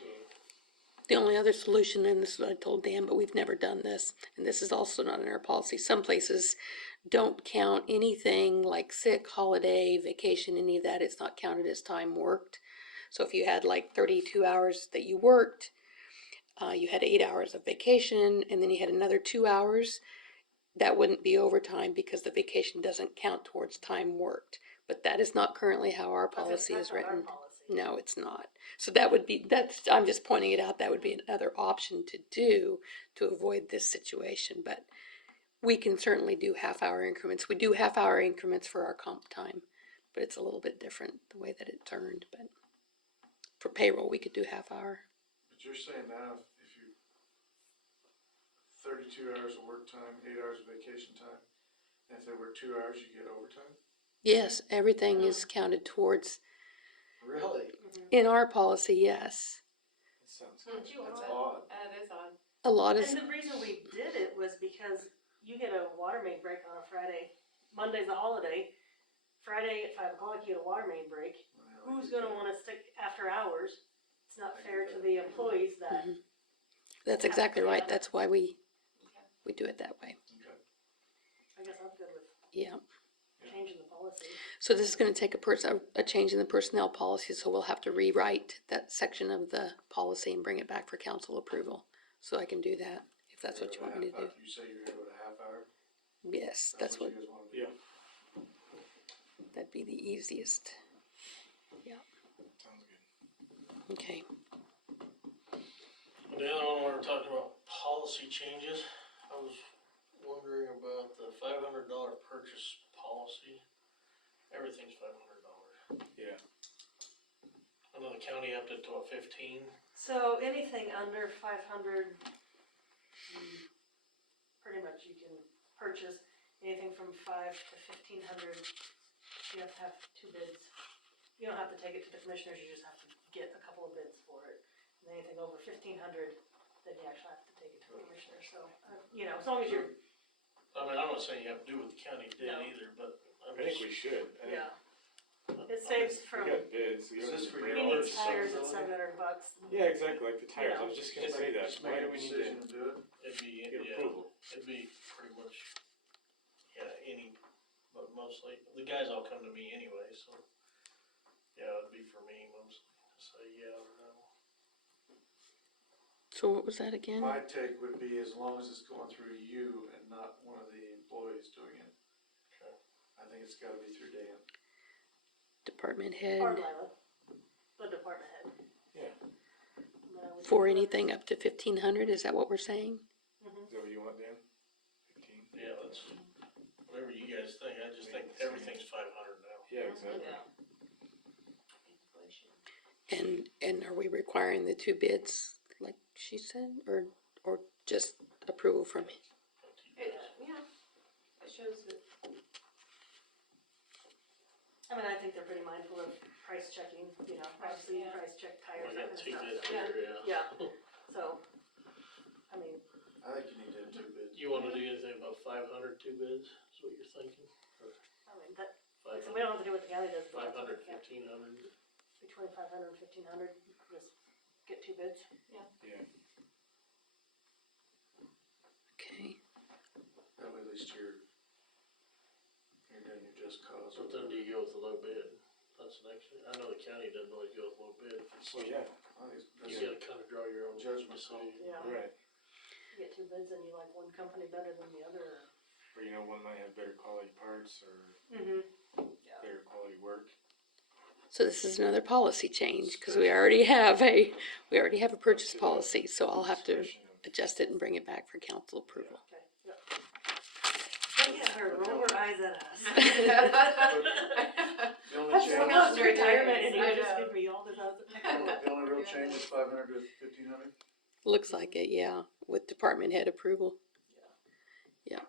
So, The only other solution, and this is what I told Dan, but we've never done this, and this is also not in our policy, some places don't count anything like sick, holiday, vacation, any of that, it's not counted as time worked. So if you had like 32 hours that you worked, you had 8 hours of vacation, and then you had another 2 hours, that wouldn't be overtime because the vacation doesn't count towards time worked. But that is not currently how our policy is That's not our written. policy. No, it's not. So that would be, I'm just pointing it out, that would be another option to do to avoid this situation, but we can certainly do half-hour increments. We do half-hour increments for our comp time, but it's a little bit different, the way that it's earned, but for payroll, we could do half hour. But you're saying now, if you, 32 hours of work time, 8 hours of vacation time, and if they work 2 hours, you get overtime? Yes, everything is counted towards, Really? in our policy, yes. That sounds Aren't you That's odd? odd. That is odd. A lot And is, the reason we did it was because you get a water main break on a Friday. Monday's a holiday. Friday at 5 o'clock, you get a water main break. Who's gonna wanna stick after hours? It's not fair to the employees that, Mhm. That's exactly right. That's why we do it that way. Okay. I guess I'm good with Yeah. changing the policy. So this is gonna take a change in the personnel policy, so we'll have to rewrite that section of the policy and bring it back for council approval. So I can do that, if that's what you want me to do. You say you're gonna go to half hour? Yes, that's what, you guys wanna do? Yeah. that'd be the easiest. Sounds good. Okay. The other one, we were talking about policy changes, I was wondering about the $500 purchase policy. Everything's $500. Yeah. I know the county upped it to a 15. So anything under 500, pretty much you can purchase. Anything from 5 to 1,500, you have to have 2 bids. You don't have to take it to the commissioners, you just have to get a couple of bids for it. And anything over 1,500, then you actually have to take it to the commissioner, so, as long as you're, I mean, I'm not saying you have to do what the county did No. either, but I'm I think just, we should. I think yeah. It saves We from, got bids. We Is don't this need for to your bring he all needs this tires at stuff. $700. Yeah, exactly, like the tires. Yeah. I was just gonna say that. Just Why make do a we need decision to and do it? it'd be, get yeah, approval? it'd be pretty much, but mostly, the guys all come to me anyway, so. Yeah, it'd be for me mostly, to say yeah or no. So what was that again? My take would be as long as it's going through you and not one of the employees doing it. Okay. I think it's gotta be through Dan. Department Or head, Lila, the department head. Yeah. And then I would for do- anything up to 1,500, is that what we're saying? Is that what you want, Dan? 15? Yeah, that's, whatever you guys think, I just think everything's 500 now. Yeah, exactly. Yeah. And are we requiring the 2 bids, like she said, or just approval from me? It shows that. I mean, I think they're pretty mindful of price checking, obviously Yeah. price check tires, I that got kind of 2 stuff. bids Yeah. here, yeah. Yeah, so, I mean, I think you need to have 2 bids. You wanna do anything about 500, 2 bids, is what you're thinking? Or that, so 500, we don't have to do what the county does. but 500, yeah, 1,500? Between 500 and 1,500, just get 2 bids. Yeah. Okay. That way at least you're doing your just cause. But then do you go with the low bid? That's the next thing, I know the county doesn't always go with low bid, Well, yeah, I think you that's gotta kinda draw your own Judgment call. decision. Yeah. right. You get 2 bids and you like one company better than the other. Or one might have better quality parts or Mm-hmm. better quality work. So this is another policy change, because we already have a purchase policy, so I'll have to Discretion of- adjust it and bring it back for council approval. Okay, yep. Look at her, roll her eyes at us. The only That's change, what else Very retirement, nice. and you I just know. give me all this other. the only real change is 500 to 1,500? Looks like it, yeah, with department head approval. Yeah.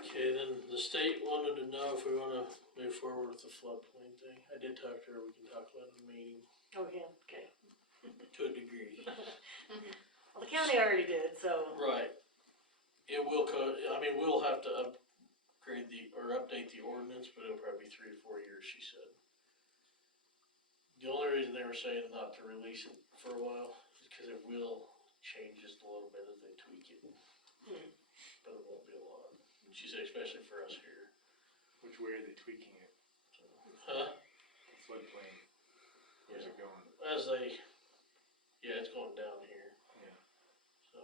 Okay, then the state wanted to know if we wanna move forward with the floodplain thing. I did talk to her, we can talk about it in the meeting Oh, yeah, okay. to a degree. Well, the county already did, so. Right. It will we'll have to upgrade update the ordinance, but it'll probably be 3 to 4 years, she said. The only reason they were saying not to release it for a while is because it will change just a little bit as they tweak it. But it won't be a lot. She said especially for us here. Which way are they tweaking it? Huh? The floodplain. Where's it going? It's going down here. Yeah. So,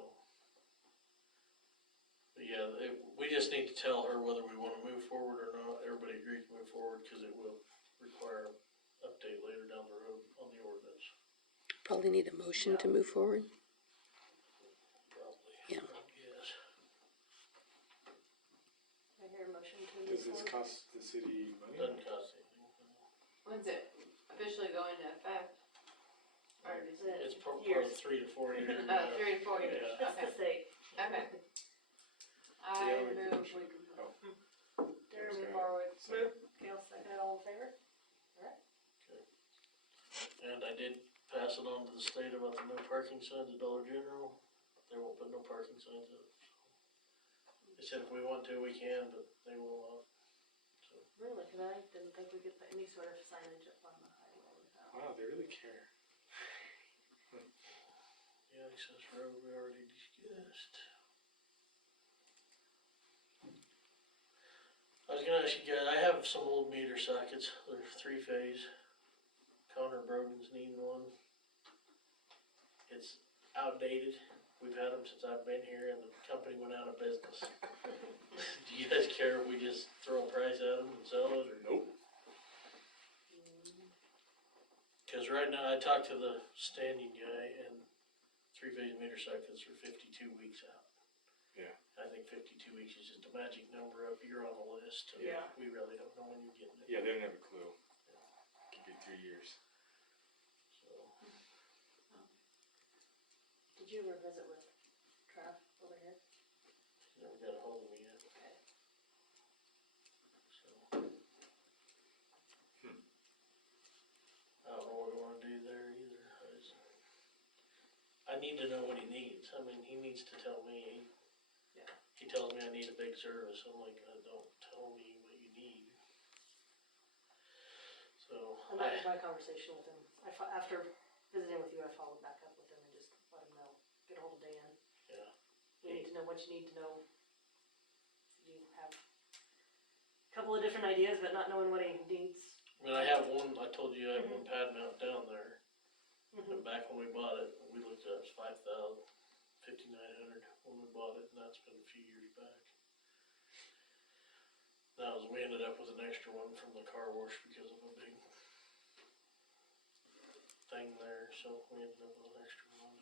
but yeah, we just need to tell her whether we wanna move forward or not. Everybody agrees to move forward, cause it will require an update later down the road on the ordinance, Probably need a motion to move forward. probably. Yeah. Yes. I hear a motion to. Does this cost the city money? Doesn't cost anything. When's it officially go into effect? Or is it, It's part Years. of 3 to 4 years. 3 to 4 years? Yeah. It's the Okay, state. okay. I Yeah, we move can- we can Oh. Jeremy Sorry. forward. Sorry. Gail second, all in favor? And I did pass it on to the state about the no parking signs at Dollar General. They won't put no parking signs up. They said if we want to, we can, but they will not. So, Really, cause I didn't think we could put any sort of signage up on the highway. Wow, they really care. the access road we already discussed. I was gonna ask you guys, I have some old meter sockets, they're 3-phase. Connor Brogan's needing one. It's outdated, we've had them since I've been here and the company went out of business. Do you guys care if we just throw a price at them and sell it, or? Nope. Cause right now I talked to the standing guy and 3-phase meter sockets are 52 weeks out. Yeah. I think 52 weeks is just a magic number of you're on the list. And Yeah. we really don't know when you're getting it. Yeah, they don't have a clue. Could be 3 years. So, Did you ever visit with Trav over here? never got a hold of me yet. Okay. So. I don't know what I wanna do there either. I need to know what he needs. I mean, he needs to tell me. Yeah. He tells me I need a big service. I'm like, don't tell me what you need. So, And that was my conversation with him. After visiting with you, I followed back up with him and just let him know, get ahold of Dan. yeah. You need to know what you need to know. You have a couple of different ideas, but not knowing what he needs. I mean, I have one, I told you I have one pad mount down there. Mhm. And back when we bought it, we looked at it, it was 5,000, 5,900 when we bought it, and that's been a few years back. That was, we ended up with an extra one from the car wash because of a big thing there, so we ended up with an extra one.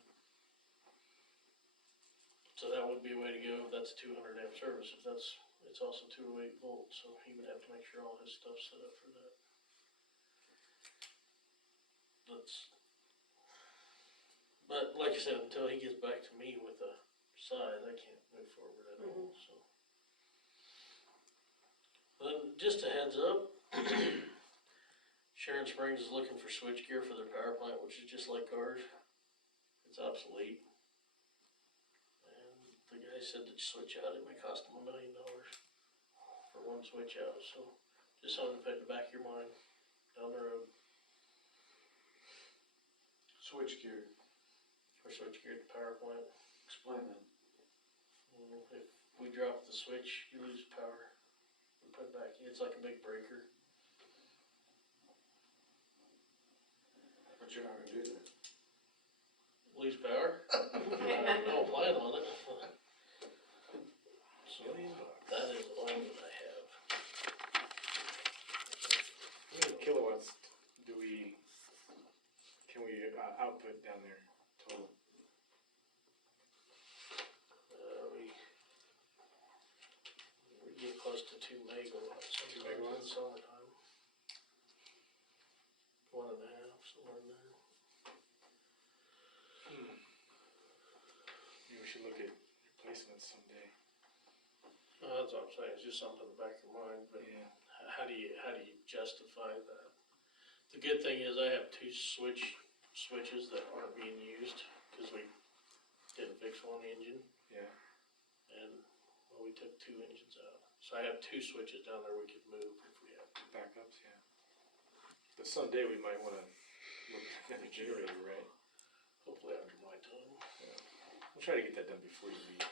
So that would be a way to go. That's a 200 amp service. If that's, it's also 208 volts, so he would have to make sure all his stuff's set up for that. But like I said, until he gets back to me with a size, I can't move forward at all, so. Then, just a heads up, Sharon Springs is looking for switchgear for their power plant, which is just like ours. It's obsolete. And the guy said to switch out, it may cost them $1 million for one switch out, so just something to put in the back of your mind down the road. Switchgear, For switchgear at the power plant. explain that. If we drop the switch, you lose power. We put it back, it's like a big breaker. But you're not gonna do that. Lose power? I don't plan on it. So, that is the one that I have. How many kilowatts can we output down there total? We get close to 2 megawatts. 2 megawatts? In the summertime. 1.5, somewhere in there. Maybe we should look at replacements someday. That's what I'm saying, it's just something in the back of your mind, but Yeah. how do you justify that? The good thing is I have 2 switches that aren't being used, cause we didn't fix one engine, Yeah. and, well, we took 2 engines out. So I have 2 switches down there we could move if we have to. Backups, yeah. But someday we might wanna look at another generator, right? Hopefully after my time, We'll try to get that done before you leave.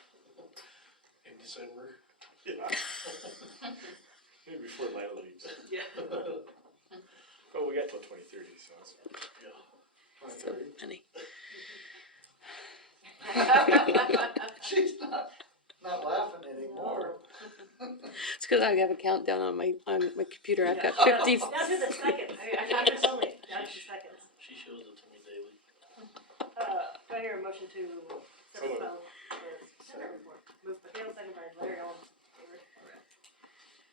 in December. Yeah. Maybe before Lila leaves. Yeah. Oh, we got till 2030, so that's. Yeah. So funny. She's not laughing anymore. It's because I have a countdown on my computer. I've got Yeah. 50. Down to the seconds. It's only down to seconds. She shows it to me daily. Do I hear a motion to set So the moved. file for Senate report? Moved by Gail, second by Larry, all in favor.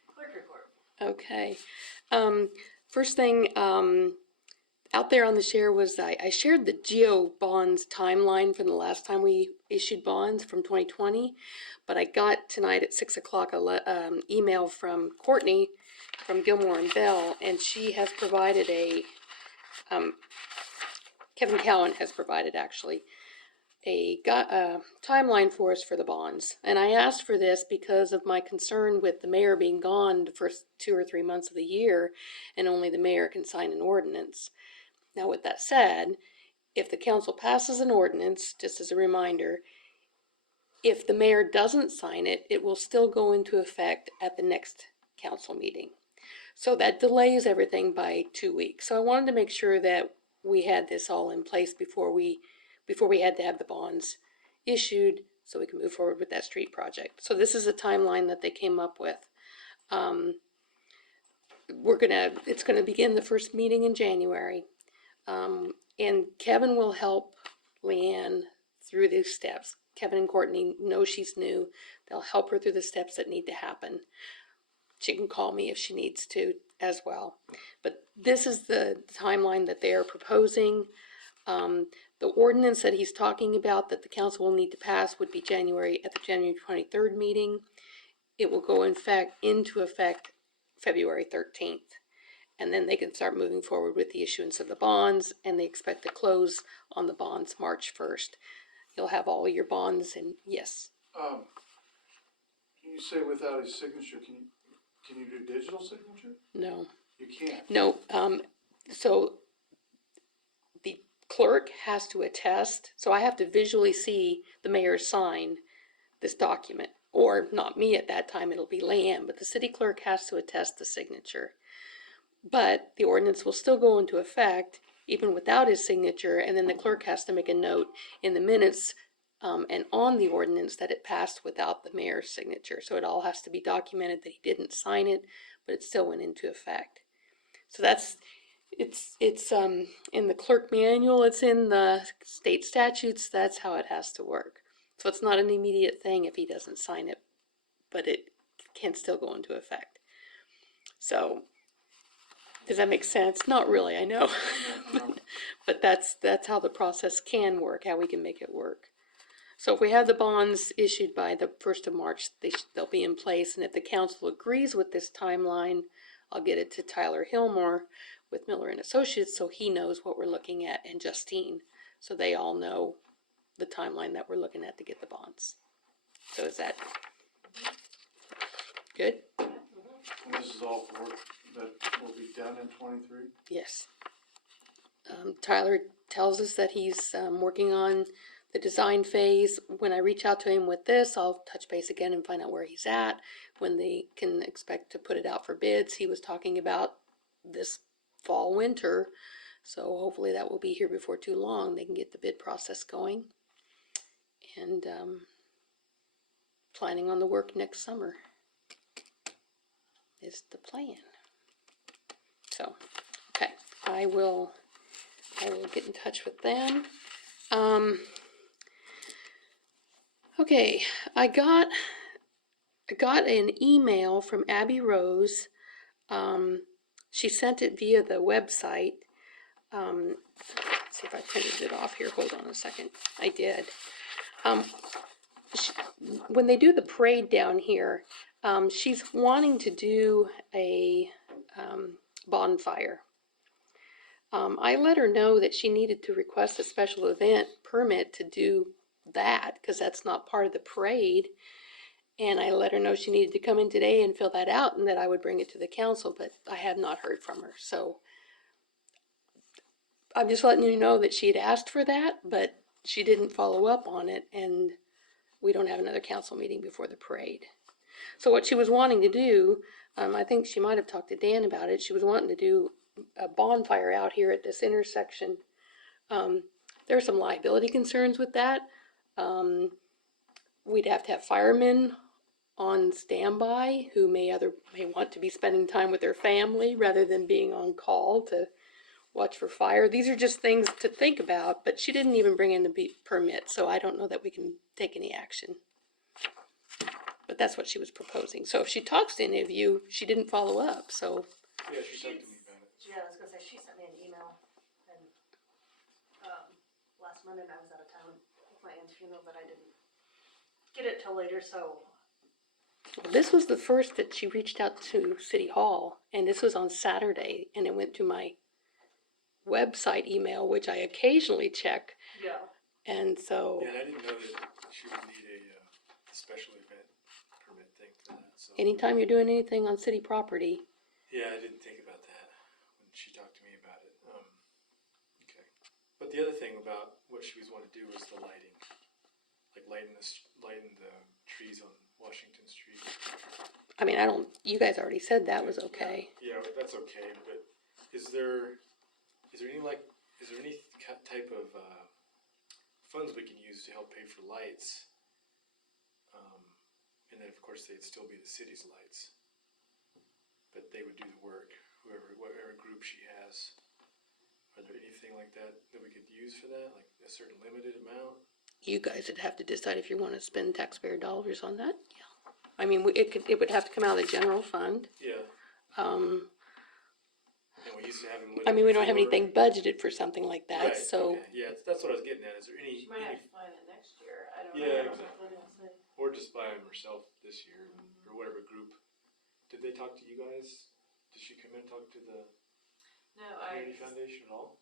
Clerk report. Okay. First thing, out there on the share was I shared the Geo bonds timeline from the last time we issued bonds from 2020, but I got tonight at 6 o'clock a email from Courtney from Gilmore and Bell, and she has provided Kevin Cowan has provided actually a timeline for us for the bonds. And I asked for this because of my concern with the mayor being gone the first 2 or 3 months of the year, and only the mayor can sign an ordinance. Now, with that said, if the council passes an ordinance, just as a reminder, if the mayor doesn't sign it, it will still go into effect at the next council meeting. So that delays everything by 2 weeks. So I wanted to make sure that we had this all in place before we had to have the bonds issued so we can move forward with that street project. So this is a timeline that they came up with. It's gonna begin the first meeting in January. And Kevin will help Leanne through these steps. Kevin and Courtney know she's new. They'll help her through the steps that need to happen. She can call me if she needs to as well. But this is the timeline that they are proposing. The ordinance that he's talking about that the council will need to pass would be at the January 23rd meeting. It will go into effect February 13th. And then they can start moving forward with the issuance of the bonds, and they expect to close on the bonds March 1st. You'll have all your bonds, and yes. You say without his signature, can you do digital signature? No. You can't. No, so the clerk has to attest, so I have to visually see the mayor sign this document, or not me at that time, it'll be Leanne, but the city clerk has to attest the signature. But the ordinance will still go into effect even without his signature, and then the clerk has to make a note in the minutes and on the ordinance that it passed without the mayor's signature. So it all has to be documented that he didn't sign it, but it still went into effect. So it's in the clerk manual, it's in the state statutes, that's how it has to work. So it's not an immediate thing if he doesn't sign it, but it can still go into effect. So, does that make sense? Not really, I know. But that's how the process can work, how we can make it work. So if we have the bonds issued by the 1st of March, they'll be in place. And if the council agrees with this timeline, I'll get it to Tyler Hillmore with Miller and Associates so he knows what we're looking at, and Justine, so they all know the timeline that we're looking at to get the bonds. So is that good? And this is all for work that will be done in 23? Yes. Tyler tells us that he's working on the design phase. When I reach out to him with this, I'll touch base again and find out where he's at, when they can expect to put it out for bids. He was talking about this fall, winter, so hopefully that will be here before too long. They can get the bid process going, and planning on the work next summer is the plan. So, okay, I will get in touch with them. Okay, I got an email from Abby Rose. She sent it via the website. Let's see if I printed it off here. Hold on a second. I did. When they do the parade down here, she's wanting to do a bonfire. I let her know that she needed to request a special event permit to do that, because that's not part of the parade. And I let her know she needed to come in today and fill that out, and that I would bring it to the council, but I have not heard from her. So I'm just letting you know that she had asked for that, but she didn't follow up on it, and we don't have another council meeting before the parade. So what she was wanting to do, I think she might have talked to Dan about it, she was wanting to do a bonfire out here at this intersection. There are some liability concerns with that. We'd have to have firemen on standby who may want to be spending time with their family rather than being on call to watch for fire. These are just things to think about, but she didn't even bring in the permit, so I don't know that we can take any action. But that's what she was proposing. So if she talks to any of you, she didn't follow up, so. Yeah, she talked to me about it. Yeah, I was gonna say, she sent me an email, and, last Monday I was out of town with my aunt's funeral, but I didn't get it till later, so. This was the first that she reached out to City Hall, and this was on Saturday, and it went to my website email, which I occasionally check, Yeah. and so Yeah, and I didn't know that she would need a, special event permit thing for that, so. anytime you're doing anything on city property, Yeah, I didn't think about that when she talked to me about it. Okay. But the other thing about what she was wanting to do was the lighting. Like lighting the trees on Washington Street. I mean, you guys already said that was okay. Yeah, that's okay, but is there any type of, funds we can use to help pay for lights? And then of course they'd still be the city's lights. But they would do the work, whatever group she has. Are there anything like that we could use for that, like a certain limited amount? You guys would have to decide if you want to spend taxpayer dollars on that, yeah. I mean, it would have to come out of the general fund. Yeah, Um, and we used to have them lit I up mean, we don't have before. anything budgeted for something like that, Right, so. okay. Yeah, that's what I was getting at, is there any, She might have to find it next year, I don't know. Yeah, That's what I was gonna say. or just buy them herself this year, or whatever group. Did they talk to you guys? Did she come in and talk to the No, Community Foundation at all?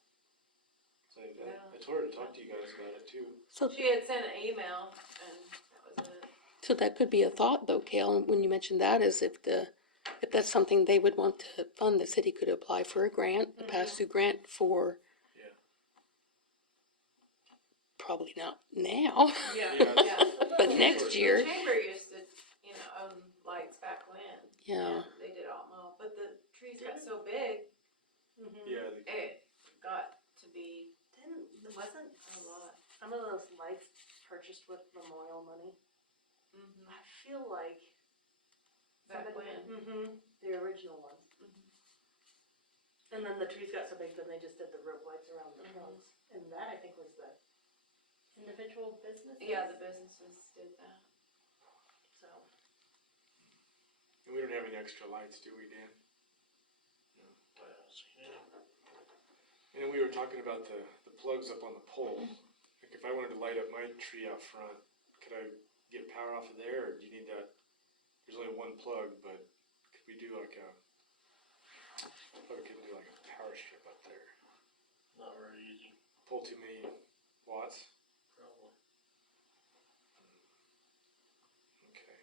So I No. told her to talk to you guys about it too. So, she had sent an email and that was it. so that could be a thought though, Kale, when you mentioned that, is if that's something they would want to fund, the city could apply for a grant, a pass-through grant for. Yeah. Probably not now, Yeah, Yeah. yeah. but next year, The chamber used to, own lights back when. yeah. and they did all mow, but the trees got so big, Mhm. Yeah, it got to be Wasn't a lot. some of those lights purchased with memorial money? Mm-hmm. I feel like. Back when. Mm-hmm, the original ones. And then the trees got so big, then they just did the rope lights around the plugs. And that, I think, was the individual businesses. Yeah, the businesses did that. So, and we don't have any extra lights, do we, Dan? I haven't seen it. And then we were talking about the plugs up on the pole. Like if I wanted to light up my tree out front, could I get power off of there, or do you need that? There's only one plug, but could we do like probably couldn't do like a power strip up there. Not very easy, Pull too many watts. probably. Okay.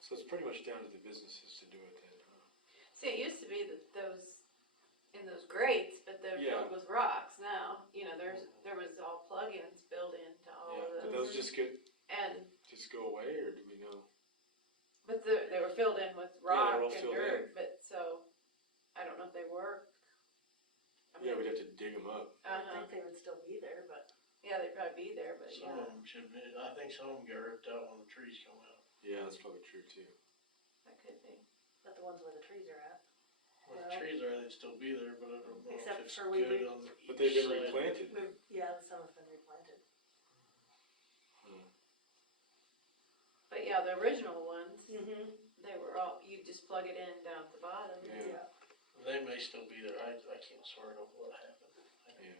So it's pretty much down to the businesses to do it then, huh? See, it used to be that in those grates, but they're Yeah. filled with rocks now. There was all plug-ins built into all Yeah, of did those. those just go away, or do we know? But they were filled in with they're rock all and filled dirt, in. but so, I don't know if they work. Yeah, we'd have to dig them up. I Uh-huh, think they would still be there, but. yeah, they'd probably be there, but Some of them should be, I think some of them get ripped out when the trees come out. Yeah, that's probably true too. that could be. But the ones where the trees are at. Well, Well, the trees are, they'd still be there, but I don't know Except if it's for we good re- on the But they've east been side. replanted. Yeah, some have been replanted. But yeah, the original ones, Mm-hmm. they were all, you just plug it in down at the bottom. Yeah. They may still be there, I can't swear to what happened. Yeah.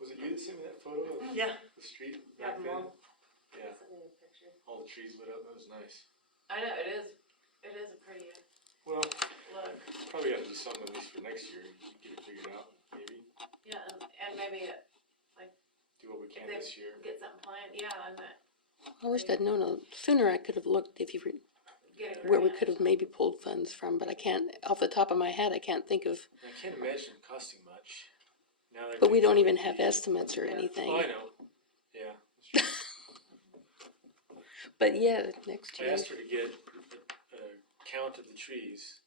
Was it you that sent me that photo of Yeah. the street Yeah, back then? Mom. Yeah, Sent me a picture. all the trees lit up, that was nice. I know, it is a pretty Well, look. probably gotta do something at least for next year, get it figured out, maybe, Yeah, and maybe do what we can they- this year. get something planned, yeah, and that, I wished I'd known sooner. I could have looked if get a where we grant. could have maybe pulled funds from, but I can't, off the top of my head, I can't think of, I can't imagine it costing much. Now that but we things don't are even like have Yeah. estimates or Yeah. anything. Oh, I know, yeah. that's true. But yeah, next I year. asked her to get a count of the trees,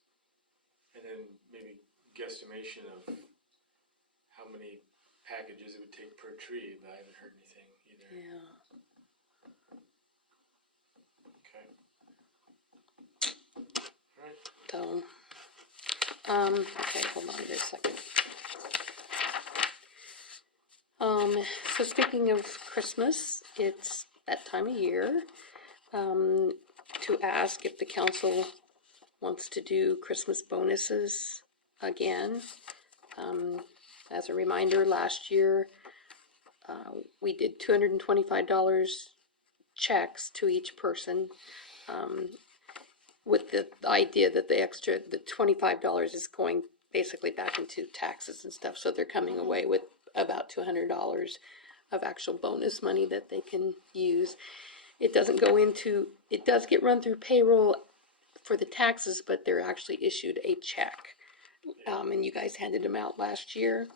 and then maybe guesstimation of how many packages it would take per tree, but I haven't heard anything either. Yeah. Okay. Alright, So, okay, hold on just a second. So speaking of Christmas, it's that time of year. to ask if the council wants to do Christmas bonuses again. As a reminder, last year, we did $225 checks to each person, with the idea that the $25 is going basically back into taxes and stuff, so they're coming away with about $200 of actual bonus money that they can use. It doesn't go into, it does get run through payroll for the taxes, but they're actually issued a check. And you guys handed them out last year.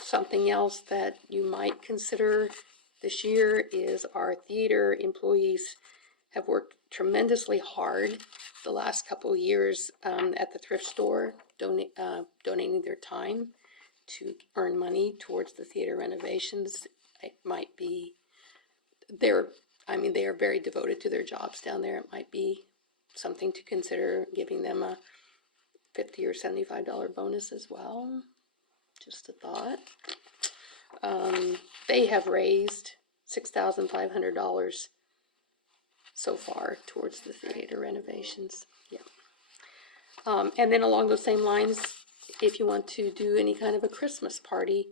Something else that you might consider this year is our theater employees have worked tremendously hard the last couple of years at the thrift store, donating their time to earn money towards the theater renovations. It might be, they are very devoted to their jobs down there. It might be something to consider giving them a $50 or $75 bonus as well. Just a thought. They have raised $6,500 so far towards the theater renovations. Yeah. And then along those same lines, if you want to do any kind of a Christmas party,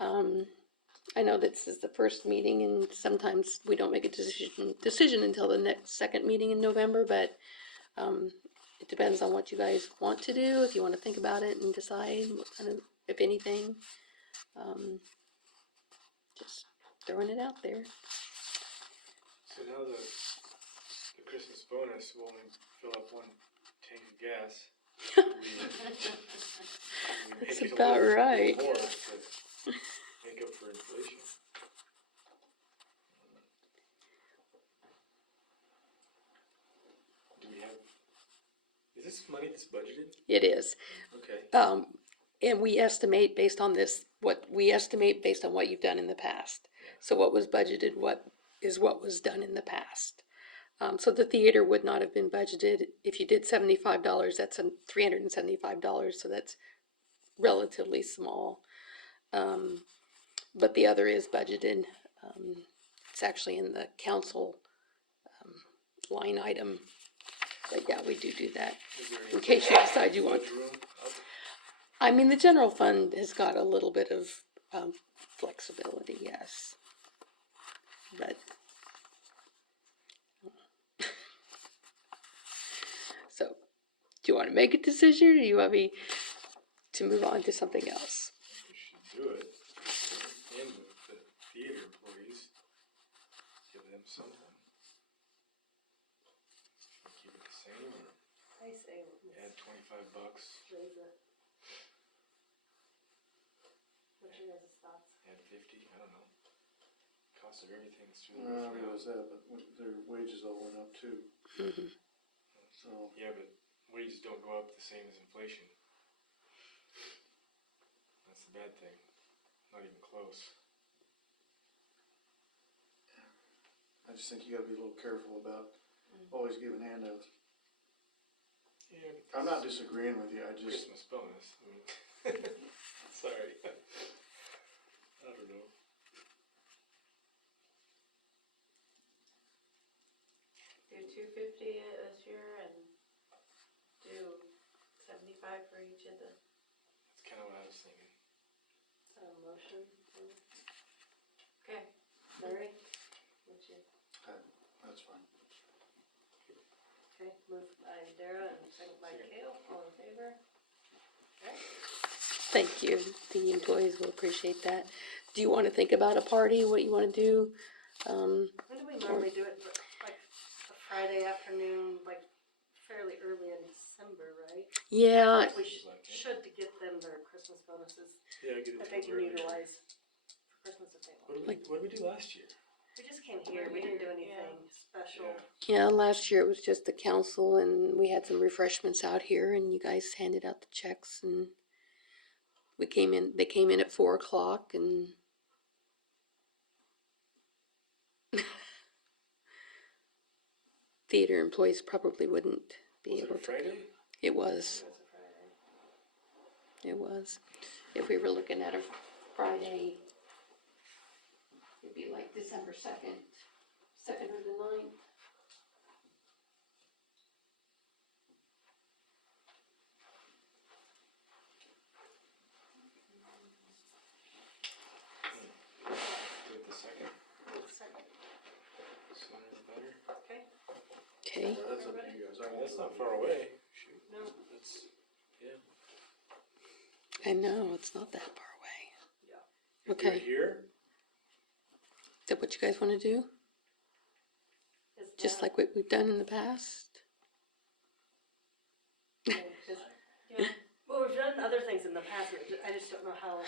I know this is the first meeting, and sometimes we don't make a decision until the second meeting in November, but it depends on what you guys want to do. If you want to think about it and decide what kind of, if anything, just throwing it out there. So now the Christmas bonus will only fill up one tank of gas. We That's make it a about little right. more to make up for inflation. Do we have, is this money that's budgeted? It is. Okay. And we estimate based on this, what you've done in the past. So what was budgeted, what was done in the past. So the theater would not have been budgeted. If you did $75, that's $375, so that's relatively small. But the other is budgeted. It's actually in the council line item. But yeah, we do that. Is there any In case you decide you want. budget room? I mean, the general fund has got a little bit of flexibility, yes. But so, do you want to make a decision, or do you want me to move on to something else? We should do it. And with the theater employees, give them something. Keep it the same or I say, add $25, raise it. What's your guys' thoughts? add 50, I don't know. Cost of everything's through the Well, I roof now. realize that, but their wages all went up too, Mm-hmm. so. Yeah, but wages don't go up the same as inflation. That's the bad thing. Not even close. I just think you gotta be a little careful about always giving handouts. Yeah, I'm not disagreeing with you, I just, Christmas bonus. I mean, sorry. I don't know. Do $250 this year and do $75 for each of the. That's kind of what I was thinking. Motion, Okay. Larry, what's your, that's fine. okay, moved by Dara and second by Kale, all in favor? Okay. Thank you. The employees will appreciate that. Do you want to think about a party, what you want to do? When do we normally do it, like a Friday afternoon, like fairly early in December, right? Yeah, Like we should to get them their Christmas bonuses Yeah, I get it. that they can utilize for Christmas if they want. What did we do last year? We just came here, we didn't do anything special. Yeah. yeah, last year it was just the council, and we had some refreshments out here, and you guys handed out the checks, and they came in at 4:00, and theater employees probably wouldn't be Was able it to. Friday? It was, It's a Friday. it was. If we were looking at a Friday, it'd be like December 2nd, second or the ninth? Do it the second, Second. sooner the better. Okay, Okay, That's up to you guys. I won't. That's not far away, shoot, no, that's, yeah. I know, it's not that far away. Yeah. Okay, Right here, is that what you guys wanna do? is Just that- like what we've done in the past? okay, 'cause- Well, we've done other things in the past, I just don't know how,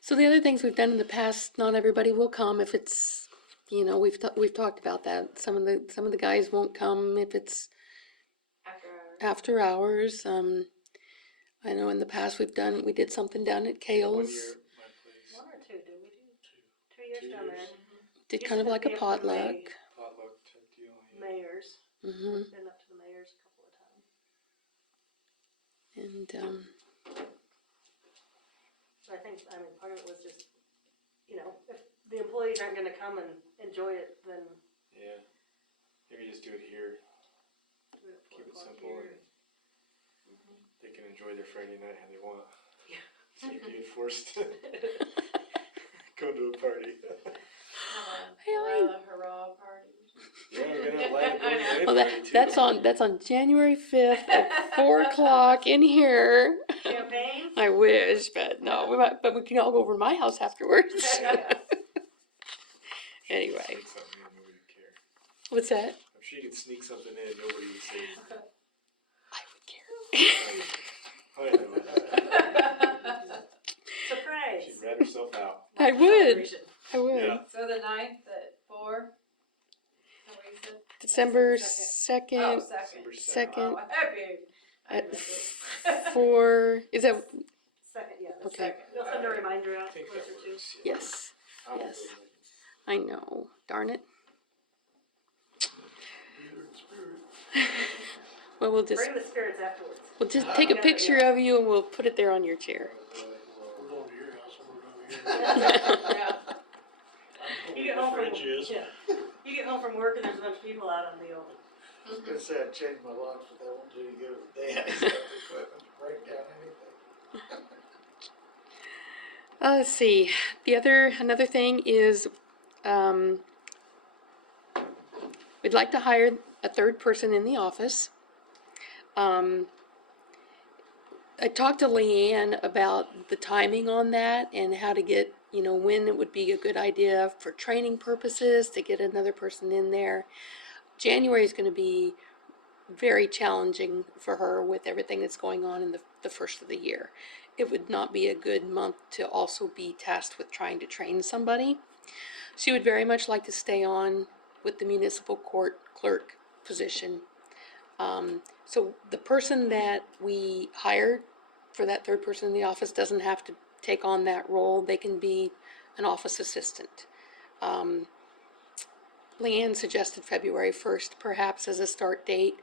So the other things we've done in the past, not everybody will come if it's, you know, we've talked about that. Some of the guys won't come if it's After hours. after hours. I know in the past we did something down at one Kale's. year, my place, one or two, did we do? 2 years 2 down there. years. Did Used kind of to like a be up to the potluck. Potluck type deal, yeah. Mayors, Hmm. been up to the mayors a couple of times. And So I think, part of it was just, if the employees aren't gonna come and enjoy it, then Yeah, maybe just do it here, do it at 4 keep it o'clock simple here. and they can enjoy their Friday night how they want. Yeah. So you get forced to go to a party. Hey, Have a hurrah party. Yeah, we're gonna have a light going away well, party too. that's on January 5th at 4 o'clock in here. Champagne? I wish, but no, but we can all go over to my house afterwards. Anyway, Sneak something in, nobody would care. what's that? I'm sure you could sneak something in, nobody would say anything. I would care. I know. Surprise. She'd rat herself out. I would. Celebration. I would. Yeah. So the 9th at 4? Is that what you said? December Second. 2nd Oh, second. December Second. Oh, happy. I at missed it. 4. Is that Second, yeah. the Okay. second. You'll send a reminder out I think that closer to. works, yeah. yes? I will Yes. go with it. I know. Darn it. Well, we'll just Bring the spirits afterwards. take a picture of you and we'll put it there on your chair. We're going to your house, and we're going to your. Yeah. You get home from, Fridge is. yeah. You get home from work and there's a bunch of people out on the open. I was gonna say I changed my locks, but that won't do you good with Dan. He's got the equipment to break down anything. Let's see. Another thing is, we'd like to hire a third person in the office. I talked to Leanne about the timing on that and how to get, when it would be a good idea for training purposes to get another person in there. January is going to be very challenging for her with everything that's going on in the first of the year. It would not be a good month to also be tasked with trying to train somebody. She would very much like to stay on with the municipal court clerk position. So the person that we hired for that third person in the office doesn't have to take on that role. They can be an office assistant. Leanne suggested February 1st perhaps as a start date.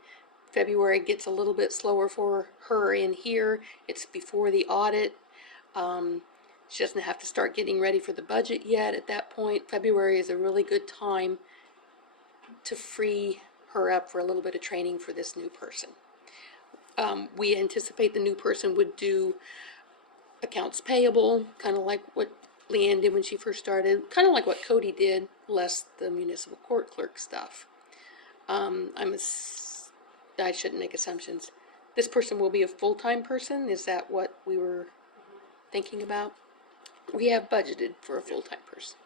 February gets a little bit slower for her in here. It's before the audit. She doesn't have to start getting ready for the budget yet at that point. February is a really good time to free her up for a little bit of training for this new person. We anticipate the new person would do accounts payable, kind of like what Leanne did when she first started, kind of like what Cody did, less the municipal court clerk stuff. I shouldn't make assumptions. This person will be a full-time person, is that what we were thinking about? We have budgeted for a full-time person.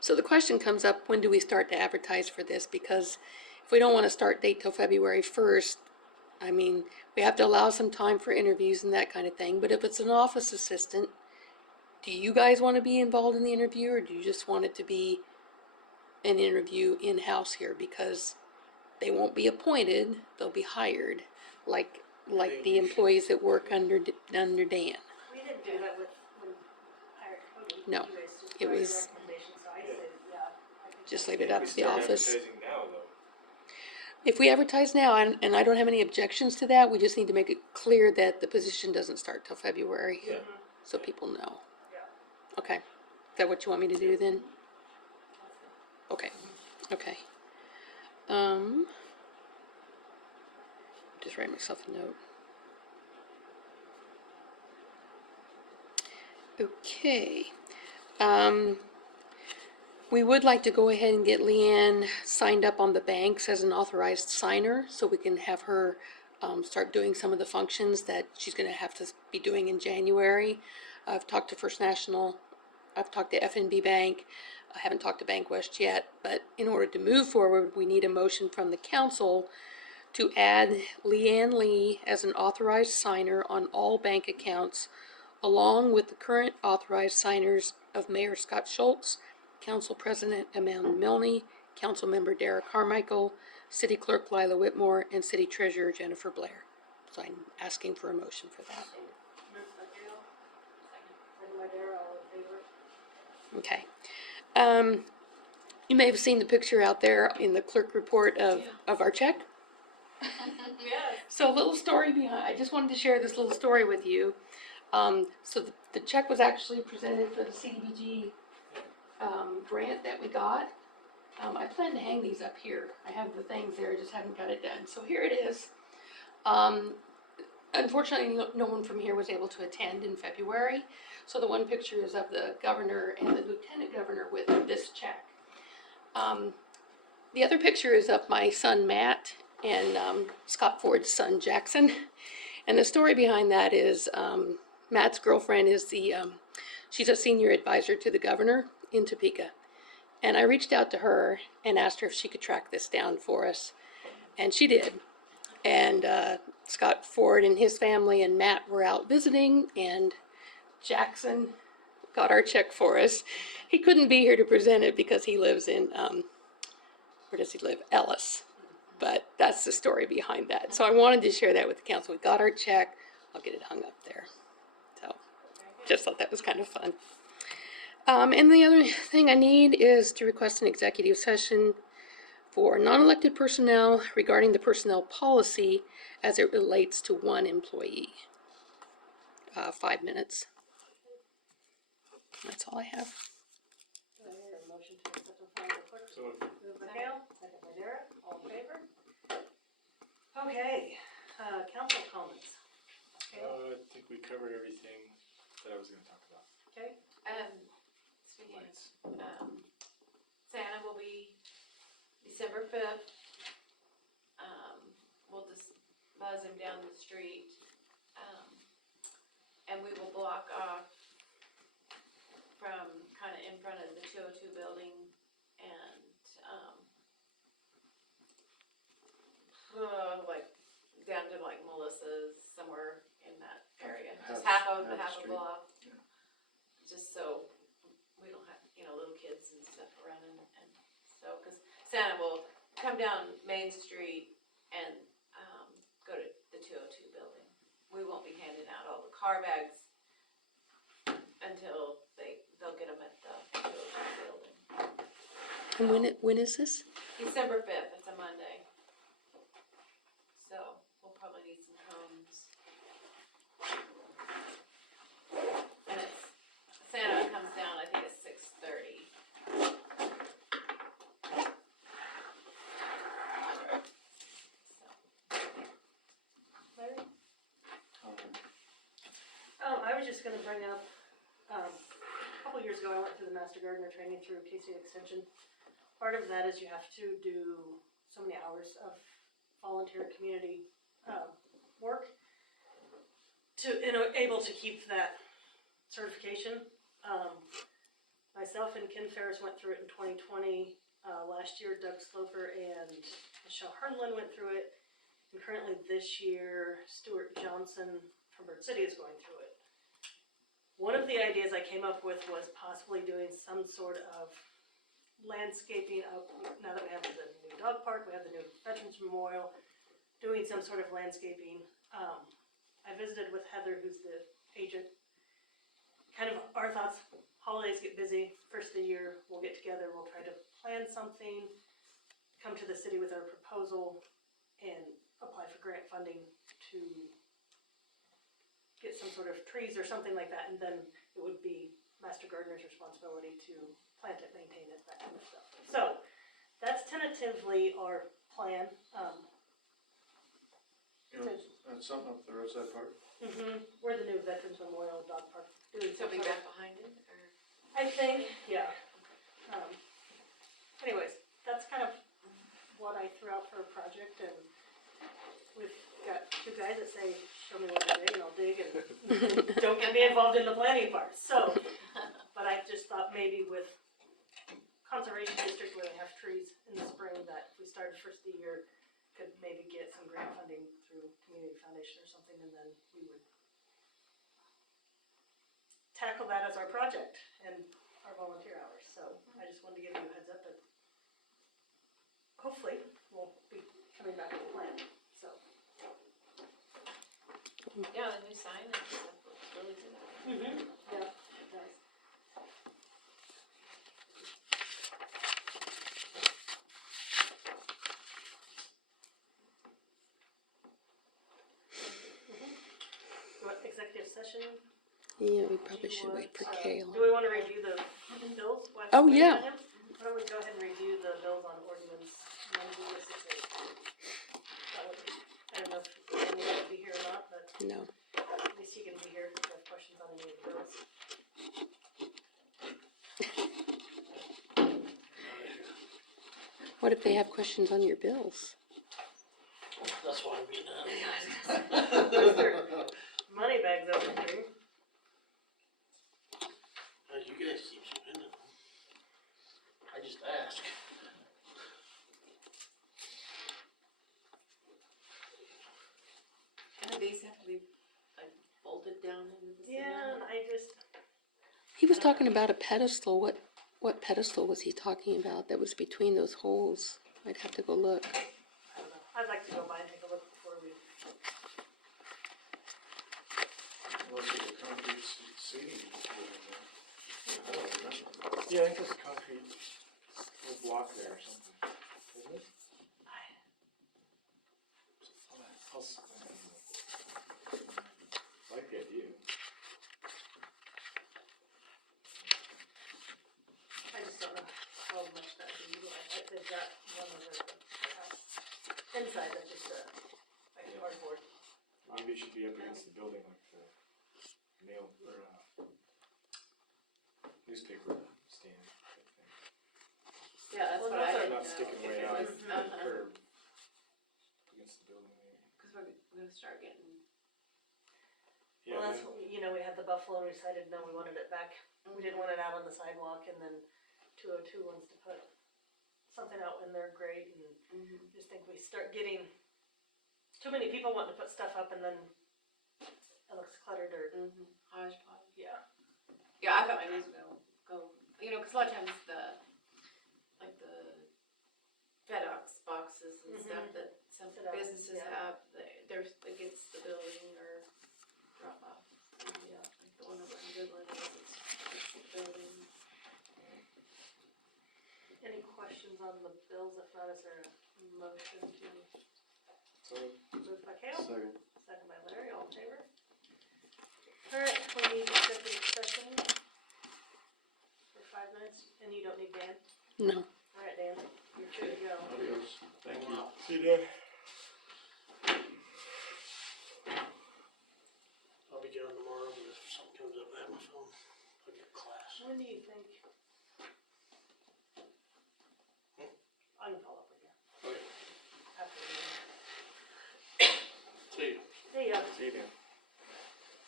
So the question comes up, when do we start to advertise for this? Because if we don't want to start date till February 1st, we have to allow some time for interviews and that kind of thing. But if it's an office assistant, do you guys want to be involved in the interview, or do you just want it to be an interview in-house here? Because they won't be appointed, they'll be hired, like the employees that work under Dan. We didn't do that when hired Cody. No, You guys just it write your was- recommendations, so I say, yeah. I think Just that's- leave it up We to the start office. advertising now, though. If we advertise now, and I don't have any objections to that, we just need to make it clear that the position doesn't start till February. Yeah. So people know. Yeah. Okay, is that what you want me to do then? Okay, Okay. Just write myself a note. Okay. We would like to go ahead and get Leanne signed up on the banks as an authorized signer, so we can have her start doing some of the functions that she's gonna have to be doing in January. I've talked to First National, I've talked to FNB Bank, I haven't talked to Bank West yet, but in order to move forward, we need a motion from the council to add Leanne Lee as an authorized signer on all bank accounts, along with the current authorized signers of Mayor Scott Schultz, Council President Amanda Milne, Council Member Dara Carmichael, City Clerk Lila Whitmore, and City Treasurer Jennifer Blair. So I'm asking for a motion for that. Moved by Gail. Second by Dara, all in favor? Okay. You may have seen the picture out there in the clerk report of our check. Yes. So a little story behind, I just wanted to share this little story with you. So the check was actually presented for the CDBG grant that we got. I plan to hang these up here. I have the things there, just haven't got it done. So here it is. Unfortunately, no one from here was able to attend in February. So the one picture is of the governor and the lieutenant governor with this check. The other picture is of my son Matt and Scott Ford's son Jackson. And the story behind that is Matt's girlfriend is she's a senior advisor to the governor in Topeka. And I reached out to her and asked her if she could track this down for us. And she did. And Scott Ford and his family and Matt were out visiting, and Jackson got our check for us. He couldn't be here to present it because he lives in, where does he live? Ellis. But that's the story behind that. So I wanted to share that with the council. We got our check. I'll get it hung up there. So just thought that was kind of fun. And the other thing I need is to request an executive session for non-elected personnel regarding the personnel policy as it relates to one employee. 5 minutes. That's all I have. Do I hear a motion to accept and file the clerk? So Moved by Gail, second by Dara, all in favor? Okay, council comments. I think we covered everything that I was gonna talk about. Okay, Speaking of, Santa will be December 5th. We'll just buzz him down the street. And we will block off from kind of in front of the 202 building and, like down to like Melissa's, somewhere in that area. Just half a street. block. Yeah. Just so we don't have, little kids and stuff running, and so, cause Santa will come down Main Street and, go to the 202 building. We won't be handing out all the car bags until they'll get them at the 202 building. And when is this? December 5th, it's a Monday. So, we'll probably need some cones. And Santa comes down, I think it's 6:30. Larry? I was just gonna bring up, a couple years ago, I went through the Master Gardener training through Casey Extension. Part of that is you have to do so many hours of volunteer community, work to, able to keep that certification. Myself and Ken Ferris went through it in 2020. Last year, Doug Sloper and Michelle Hernlin went through it. And currently this year, Stuart Johnson from Bird City is going through it. One of the ideas I came up with was possibly doing some sort of landscaping up, now that we have the new dog park, we have the new Veterans Memorial, doing some sort of landscaping. I visited with Heather, who's the agent. Kind of our thoughts, holidays get busy, first of the year, we'll get together, we'll try to plan something, come to the city with our proposal, and apply for grant funding to get some sort of trees or something like that, and then it would be Master Gardener's responsibility to plant it, maintain it, that kind of stuff. So that's tentatively our plan. You know, and something up the roadside park. Where the new Veterans Memorial Dog Park. Doing So be something. back behind it, or? I think, yeah. Anyways, that's kind of what I threw out for a project, and we've got two guys that say, show me where to dig, and I'll dig, and don't get me involved in the planning part, so. But I just thought maybe with Conservation District where they have trees in the spring, that if we started first of the year, could maybe get some grant funding through Community Foundation or something, and then we would tackle that as our project and our volunteer hours, so I just wanted to give you a heads up that hopefully we'll be coming back with a plan, so. Yeah, the new sign and stuff looks really good. Yeah, it does. What, executive session? Yeah, we probably should wait for Kale. Do we wanna review the bills? while Oh, we're yeah. waiting on him? Why don't we go ahead and review the bills on ordinance 9068? I don't know if Amy will be here or not, but No. at least he can be here if you have questions on any of the bills. What if they have questions on your bills? That's why I'm being done. There's their money bags over here. You guys keep spending them. I just ask. And these have to be like bolted down into the cement? Yeah, I just, He was talking about a pedestal. What pedestal was he talking about that was between those holes? I'd have to go look. I don't know. I'd like to go by and take a look before we. Unless it's a concrete seating. I don't remember. Yeah, I think there's a concrete little block there or something. Isn't it? I like the idea. I just don't know how much that would be utilized. They've got one of the house inside that's just like cardboard. Maybe it should be up against the building like the mail or newspaper stand type thing. Yeah, that's Well, what I that's didn't know. Not sticking if way it out was- from the curb against the building maybe. Cause we're gonna start getting. Yeah, Well, that's, then- what we had the buffalo and we decided, no, we wanted it back. We didn't want it out on the sidewalk, and then 202 wants to put something out in their grate, and just think we start getting too many people wanting to put stuff up, and then it looks cluttered or, Hodgepodge. yeah. Yeah, I thought maybe it was gonna go, cause a lot of times like the FedEx boxes and stuff that some Sit out, businesses yeah. have, there's against the building or drop off. Yeah, like the one over in Goodland, it's the building. Any questions on the bills? If not, is there a motion to So move by Kale? Second. Second by Larry, all in favor? Alright, we need executive session for 5 minutes, and you don't need Dan? No. Alright, Dan, you're free to go. Adios. Thank you. see you, Dan. I'll be gone tomorrow, but if something comes up, I have my phone. I'll get class. When do you think? I can follow up with you Okay, after the meeting. see you. Hey, See you, Dan.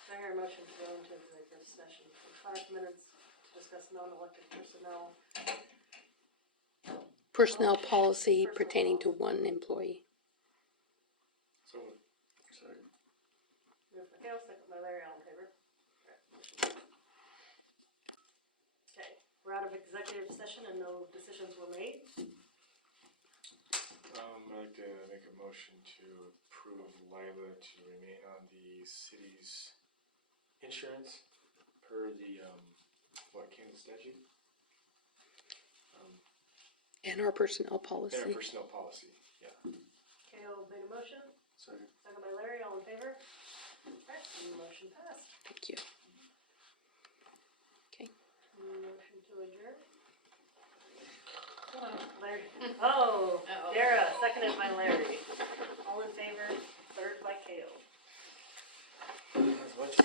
I hear a motion to go into executive session for 5 minutes to discuss non-elected personnel. Personnel policy pertaining to one employee. So Second. Moved by Kale, second by Larry, all in favor? Okay, we're out of executive session and no decisions were made. I'd like to make a motion to approve Lila to remain on the city's insurance per the, Kansas statute? And our personnel And our policy. personnel policy, yeah. Kale made a motion, Second. second by Larry, all in favor? Okay, motion passed. Thank you. Okay. Motion to adjourn. Larry. Oh, Uh-oh. Dara, seconded by Larry. All in favor